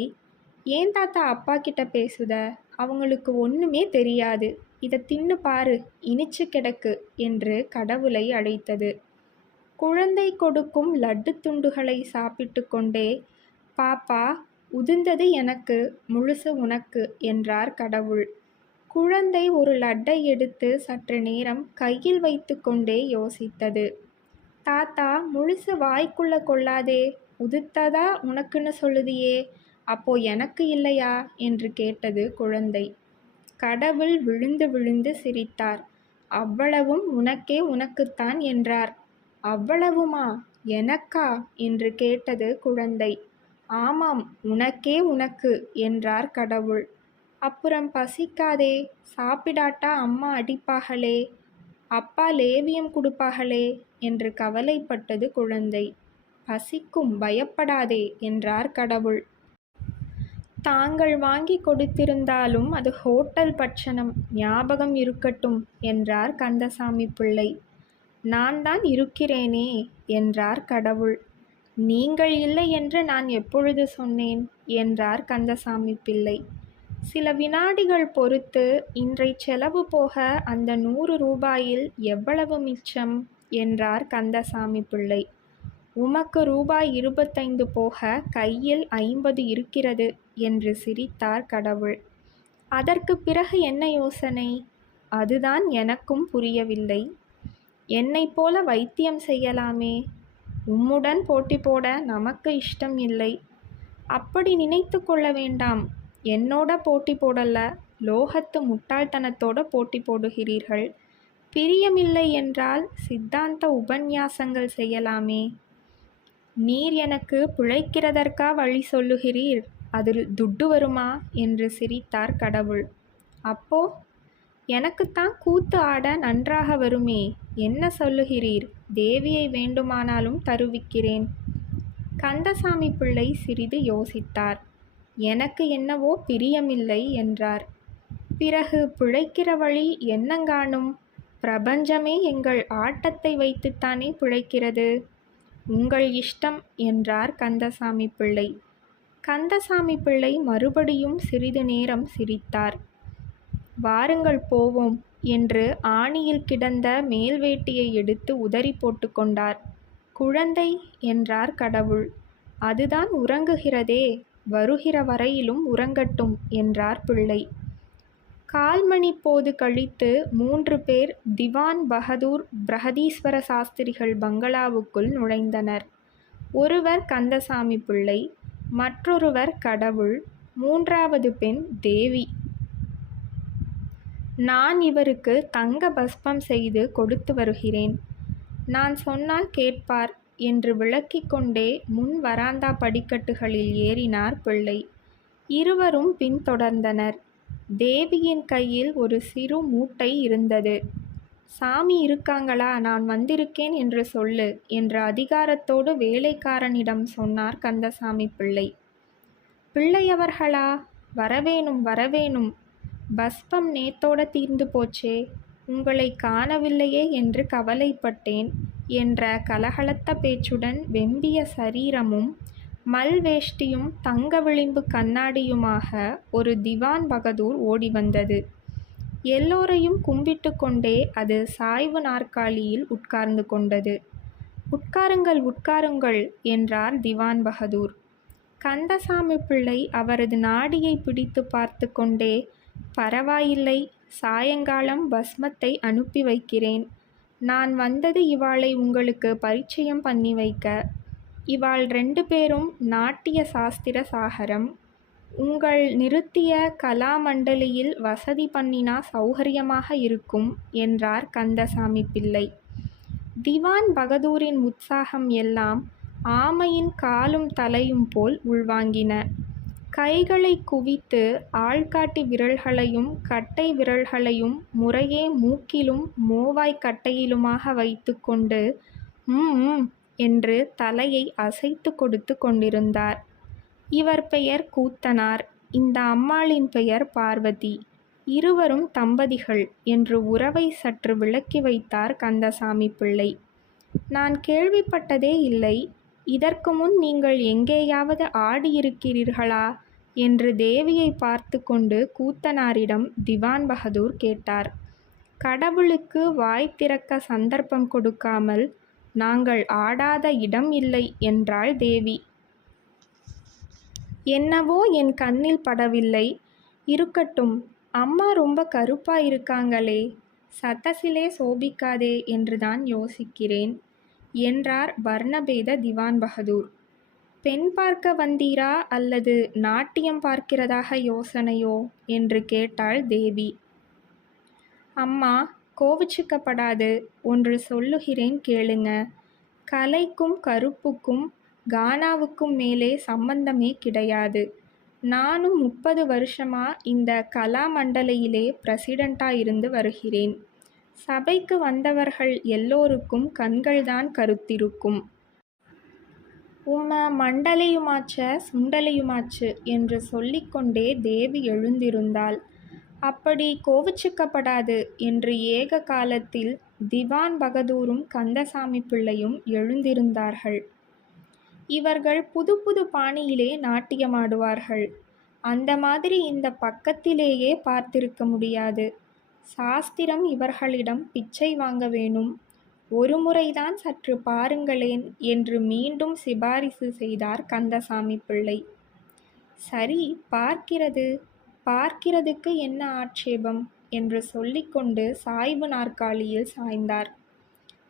ஏன் தாத்தா அப்பா கிட்ட பேசுத? அவங்களுக்கு ஒன்றுமே தெரியாது. இதை தின்னு பாரு, இனிச்சு கிடக்கு என்று கடவுளை அழைத்தது. குழந்தை கொடுக்கும் லட்டு துண்டுகளை சாப்பிட்டு கொண்டே, பாப்பா, உதிர்ந்தது எனக்கு, முழுசு உனக்கு என்றார் கடவுள். குழந்தை ஒரு லட்டை எடுத்து சற்று நேரம் கையில் வைத்து கொண்டே யோசித்தது. தாத்தா, முழுசு வாய்க்குள்ள கொள்ளாதே, உதித்ததா உனக்குன்னு சொல்லுதியே, அப்போ எனக்கு இல்லையா என்று கேட்டது குழந்தை. கடவுள் விழுந்து விழுந்து சிரித்தார். அவ்வளவும் உனக்கே உனக்குத்தான் என்றார். அவ்வளவுமா? எனக்கா என்று கேட்டது குழந்தை. ஆமாம், உனக்கே உனக்கு என்றார் கடவுள். அப்புறம் பசிக்காதே, சாப்பிடாட்டா அம்மா அடிப்பாகளே, அப்பா லேவியம் கொடுப்பாகளே என்று கவலைப்பட்டது குழந்தை. பசிக்கும், பயப்படாதே என்றார் கடவுள். தாங்கள் வாங்கி கொடுத்திருந்தாலும் அது ஹோட்டல் பட்சணம், ஞாபகம் இருக்கட்டும் என்றார் கந்தசாமி பிள்ளை. நான் தான் இருக்கிறேனே என்றார் கடவுள். நீங்கள் இல்லை என்று நான் எப்பொழுது சொன்னேன் என்றார் கந்தசாமி பிள்ளை. சில வினாடிகள் பொறுத்து இன்றை செலவு போக அந்த 100 ரூபாயில் எவ்வளவு மிச்சம் என்றார் கந்தசாமி பிள்ளை. உமக்கு ரூபாய் 25 போக கையில் 50 இருக்கிறது என்று சிரித்தார் கடவுள். அதற்கு பிறகு என்ன யோசனை? அதுதான் எனக்கும் புரியவில்லை. என்னைப் போல வைத்தியம் செய்யலாமே. உம்முடன் போட்டி போட நமக்கு இஷ்டம் இல்லை. அப்படி நினைத்து கொள்ள வேண்டாம். என்னோட போட்டி போடல, லோகத்து முட்டாள்தனத்தோட போட்டி போடுகிறீர்கள். பிரியமில்லை என்றால் சித்தாந்த உபன்யாசங்கள் செய்யலாமே. நீர் எனக்கு பிழைக்கிறதற்கா வழி சொல்லுகிறீர்? அதில் துட்டு வருமா என்று சிரித்தார் கடவுள். அப்போ எனக்குத்தான் கூத்து ஆட நன்றாக வருமே. என்ன சொல்லுகிறீர்? தேவியை வேண்டுமானாலும் தருவிக்கிறேன். கந்தசாமி பிள்ளை சிறிது யோசித்தார். எனக்கு என்னவோ பிரியமில்லை என்றார். பிறகு பிழைக்கிற வழி என்னங்காணும்? பிரபஞ்சமே எங்கள் ஆட்டத்தை வைத்துத்தானே பிழைக்கிறது. உங்கள் இஷ்டம் என்றார் கந்தசாமி பிள்ளை. கந்தசாமி பிள்ளை மறுபடியும் சிறிது நேரம் சிரித்தார். வாருங்கள் போவோம் என்று ஆணியில் கிடந்த மேல்வேட்டியை எடுத்து உதறி போட்டு கொண்டார். குழந்தை என்றார் கடவுள். அதுதான் உறங்குகிறதே, வருகிற வரையிலும் உறங்கட்டும் என்றார் பிள்ளை. 1/4 மணி போது கழித்து 3 பேர் திவான் பகதூர் பிரகதீஸ்வர சாஸ்திரிகள் பங்களாவுக்குள் நுழைந்தனர். ஒருவர் கந்தசாமி பிள்ளை, மற்றொருவர் கடவுள், 3வது பெண் தேவி. நான் இவருக்கு தங்க பஸ்பம் செய்து கொடுத்து வருகிறேன். நான் சொன்னால் கேட்பார் என்று விளக்கிக் கொண்டே முன் வராந்தா படிக்கட்டுகளில் ஏறினார் பிள்ளை. இருவரும் பின்தொடர்ந்தனர். தேவியின் கையில் ஒரு சிறு மூட்டை இருந்தது. சாமி இருக்காங்களா, நான் வந்திருக்கேன் என்று சொல்லு என்ற அதிகாரத்தோடு வேலைக்காரனிடம் சொன்னார் கந்தசாமி பிள்ளை. பிள்ளையவர்களா? வரவேணும் வரவேணும். பஸ்பம் நேத்தோட தீர்ந்து போச்சே, உங்களை காணவில்லையே என்று கவலைப்பட்டேன் என்ற கலகலத்த பேச்சுடன் வெம்பிய சரீரமும் மல்வேஷ்டியும் தங்க விளிம்பு கண்ணாடியுமாக ஒரு திவான் பகதூர் ஓடி வந்தது. எல்லோரையும் கும்பிட்டு கொண்டே அது சாய்வு நாற்காலியில் உட்கார்ந்து கொண்டது. உட்காருங்கள் உட்காருங்கள் என்றார் திவான் பகதூர். கந்தசாமி பிள்ளை அவரது நாடியை பிடித்து பார்த்து கொண்டே, பரவாயில்லை, சாயங்காலம் பஸ்மத்தை அனுப்பி வைக்கிறேன். நான் வந்தது இவாளை உங்களுக்கு பரிச்சயம் பண்ணி வைக்க. இவாள் 2 பேரும் நாட்டிய சாஸ்திர சாகரம். உங்கள் நிருத்திய கலாமண்டலியில் வசதி பண்ணினா சௌகரியமாக இருக்கும் என்றார் கந்தசாமி பிள்ளை. திவான் பகதூரின் உற்சாகம் எல்லாம் ஆமையின் காலும் தலையும் போல் உள்வாங்கின. கைகளை குவித்து ஆள்காட்டி விரல்களையும் கட்டை விரல்களையும் முறையே மூக்கிலும் மோவாய் கட்டையிலுமாக வைத்து கொண்டு என்று தலையை அசைத்து கொடுத்து கொண்டிருந்தார். இவர் பெயர் கூத்தனார், இந்த அம்மாளின் பெயர் பார்வதி. இருவரும் தம்பதிகள் என்று உறவை சற்று விளக்கி வைத்தார் கந்தசாமி பிள்ளை. நான் கேள்விப்பட்டதே இல்லை. இதற்கு முன் நீங்கள் எங்கேயாவது ஆடியிருக்கிறீர்களா என்று தேவியை பார்த்து கொண்டு கூத்தனாரிடம் திவான் பகதூர் கேட்டார். கடவுளுக்கு வாய் திறக்க சந்தர்ப்பம் கொடுக்காமல் நாங்கள் ஆடாத இடம் இல்லை என்றாள் தேவி. என்னவோ என் கண்ணில் படவில்லை. இருக்கட்டும், அம்மா ரொம்ப கருப்பா இருக்காங்களே, சதசிலே சோபிக்காதே என்றுதான் யோசிக்கிறேன் என்றார் வர்ணபேத திவான் பகதூர். பெண் பார்க்க வந்தீரா அல்லது நாட்டியம் பார்க்கிறதாக யோசனையோ என்று கேட்டாள் தேவி. அம்மா, கோவிச்சுக்கப்படாது, ஒன்று சொல்லுகிறேன் கேளுங்க. கலைக்கும் கருப்புக்கும் கானாவுக்கும் மேலே சம்பந்தமே கிடையாது. நானும் 30 வருஷமா இந்த கலாமண்டலையிலே பிரசிடண்டா இருந்து வருகிறேன். சபைக்கு வந்தவர்கள் எல்லோருக்கும் கண்கள்தான் கருத்திருக்கும். உம்ம மண்டலையுமாச்ச சுண்டலையுமாச்சு என்று சொல்லிக்கொண்டே தேவி எழுந்திருந்தாள். அப்படி கோவிச்சுக்கப்படாது என்று ஏக காலத்தில் திவான் பகதூரும் கந்தசாமி பிள்ளையும் எழுந்திருந்தார்கள். இவர்கள் புது புது பாணியிலே நாட்டியமாடுவார்கள். அந்த மாதிரி இந்த பக்கத்திலேயே பார்த்திருக்க முடியாது. சாஸ்திரம் இவர்களிடம் பிச்சை வாங்க வேணும். ஒரு முறைதான் சற்று பாருங்களேன் என்று மீண்டும் சிபாரிசு செய்தார் கந்தசாமி பிள்ளை. சரி, பார்க்கிறதுக்கு என்ன ஆட்சேபம் என்று சொல்லிக்கொண்டு சாய்வு நாற்காலியில் சாய்ந்தார்.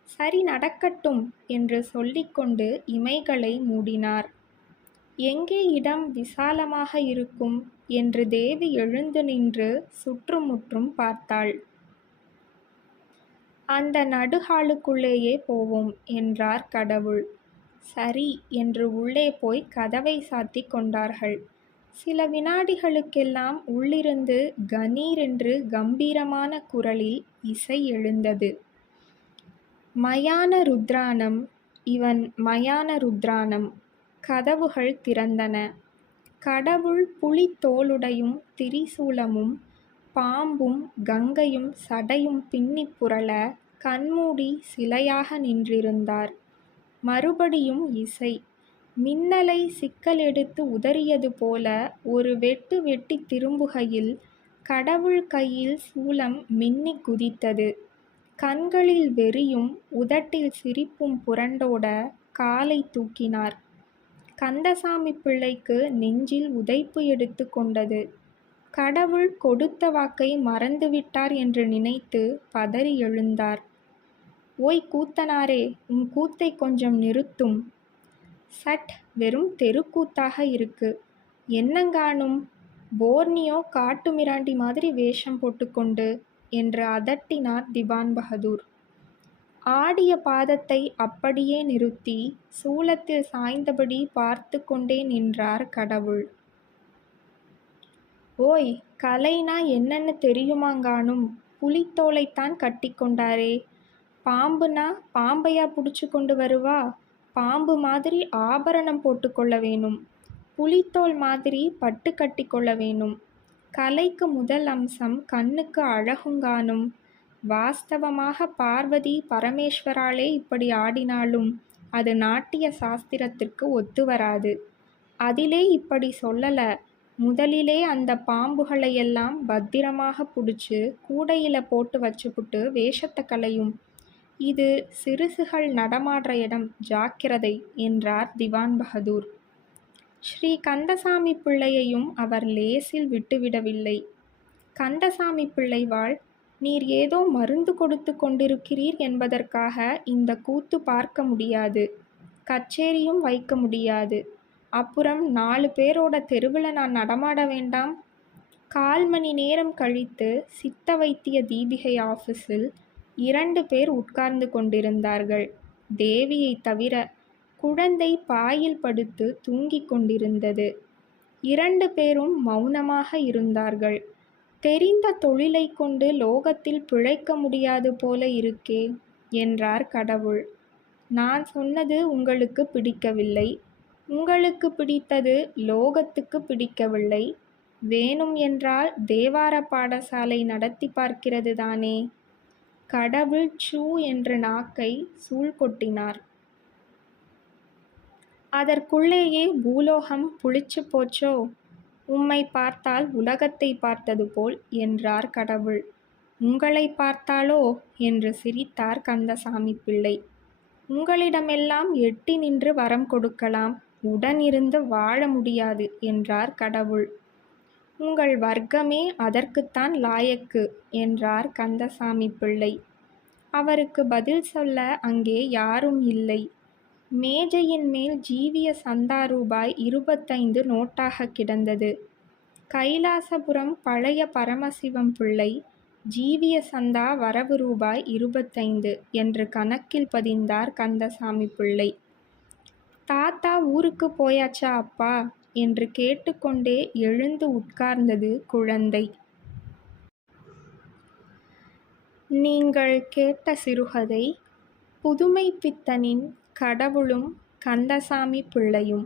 சரி, நடக்கட்டும் என்று சொல்லிக்கொண்டு இமைகளை மூடினார். எங்கே இடம் விசாலமாக இருக்கும் என்று தேவி எழுந்து நின்று சுற்றுமுற்றும் பார்த்தாள். அந்த நடுஹாலுக்குள்ளேயே போவோம் என்றார் கடவுள். சரி என்று உள்ளே போய் கதவை சாத்தி கொண்டார்கள். சில வினாடிகளுக்கெல்லாம் உள்ளிருந்து கணீரென்று கம்பீரமான குரலில் இசை எழுந்தது. மயான ருத்ராணம், இவன் மயான ருத்ராணம். கதவுகள் திறந்தன. கடவுள் புலித்தோலுடையும் திரிசூலமும் பாம்பும் கங்கையும் சடையும் பின்னி புரள கண்மூடி சிலையாக நின்றிருந்தார். மறுபடியும் இசை. மின்னலை சிக்கல் எடுத்து உதறியது போல ஒரு வெட்டு வெட்டி திரும்புகையில் கடவுள் கையில் சூலம் மின்னி குதித்தது. கண்களில் வெறியும் உதட்டில் சிரிப்பும் புரண்டோட காலை தூக்கினார். கந்தசாமி பிள்ளைக்கு நெஞ்சில் உதைப்பு எடுத்து கொண்டது. கடவுள் கொடுத்த வாக்கை மறந்துவிட்டார் என்று நினைத்து பதறி எழுந்தார். ஓய் கூத்தனாரே, உன் கூத்தை கொஞ்சம் நிறுத்தும். சட், வெறும் தெருக்கூத்தாக இருக்கு. என்னங்காணும்? போர்னியோ காட்டு மிராண்டி மாதிரி வேஷம் போட்டுக்கொண்டு என்று அதட்டினார் திவான் பகதூர். ஆடிய பாதத்தை அப்படியே நிறுத்தி சூலத்தில் சாய்ந்தபடி பார்த்து கொண்டே நின்றார் கடவுள். ஓய், கலைனா என்னன்னு தெரியுமாங்காணும்? புலித்தோலைத்தான் கட்டி கொண்டாரே. பாம்புனா பாம்பையா பிடிச்சு கொண்டு வருவா? பாம்பு மாதிரி ஆபரணம் போட்டுக்கொள்ள வேணும். புலித்தோல் மாதிரி பட்டு கட்டி கொள்ள வேணும். கலைக்கு முதல் அம்சம் கண்ணுக்கு அழகுங்காணும். வாஸ்தவமாக பார்வதி பரமேஸ்வராலே இப்படி ஆடினாலும் அது நாட்டிய சாஸ்திரத்திற்கு ஒத்து வராது. அதிலே இப்படி சொல்லல. முதலிலே அந்த பாம்புகளையெல்லாம் பத்திரமாக பிடிச்சு கூடையில போட்டு வச்சுப்புட்டு வேஷத்தை கலையும். இது சிறுசுகள் நடமாடுற இடம், ஜாக்கிரதை என்றார் திவான் பகதூர். ஸ்ரீ கந்தசாமி பிள்ளையையும் அவர் லேசில் விட்டுவிடவில்லை. கந்தசாமி பிள்ளைவாள், நீர் ஏதோ மருந்து கொடுத்து கொண்டிருக்கிறீர் என்பதற்காக இந்த கூத்து பார்க்க முடியாது. கச்சேரியும் வைக்க முடியாது. அப்புறம் 4 பேரோட தெருவில் நான் நடமாட வேண்டாம்? 1/4 மணி நேரம் கழித்து சித்த வைத்திய தீபிகை ஆஃபீஸில் 2 பேர் உட்கார்ந்து கொண்டிருந்தார்கள். தேவியை தவிர. குழந்தை பாயில் படுத்து தூங்கிக் கொண்டிருந்தது. 2 பேரும் மௌனமாக இருந்தார்கள். தெரிந்த தொழிலை கொண்டு லோகத்தில் பிழைக்க முடியாது போல இருக்கே என்றார் கடவுள். நான் சொன்னது உங்களுக்கு பிடிக்கவில்லை. உங்களுக்கு பிடித்தது லோகத்துக்கு பிடிக்கவில்லை. வேணும் என்றால் தேவார பாடசாலை நடத்தி பார்க்கிறது தானே. கடவுள் சூ என்று நாக்கை சூழ் கொட்டினார். அதற்குள்ளேயே பூலோகம் புளிச்சு போச்சோ? உம்மை பார்த்தால் உலகத்தை பார்த்தது போல் என்றார் கடவுள். உங்களை பார்த்தாலோ என்று சிரித்தார் கந்தசாமி பிள்ளை. உங்களிடமெல்லாம் எட்டி நின்று வரம் கொடுக்கலாம், உடனிருந்து வாழ முடியாது என்றார் கடவுள். உங்கள் வர்க்கமே அதற்குத்தான் லாயக்கு என்றார் கந்தசாமி பிள்ளை. அவருக்கு பதில் சொல்ல அங்கே யாரும் இல்லை. மேஜையின் மேல் ஜீவிய சந்தா ரூபாய் 25 நோட்டாக கிடந்தது. கைலாசபுரம் பழைய பரமசிவம் பிள்ளை ஜீவிய சந்தா வரவு ரூபாய் 25 என்று கணக்கில் பதிந்தார் கந்தசாமி பிள்ளை. தாத்தா ஊருக்கு போயாச்சா அப்பா என்று கேட்டுக்கொண்டே எழுந்து உட்கார்ந்தது குழந்தை. நீங்கள் கேட்ட சிறுகதை புதுமைப்பித்தனின் கடவுளும் கந்தசாமி பிள்ளையும்.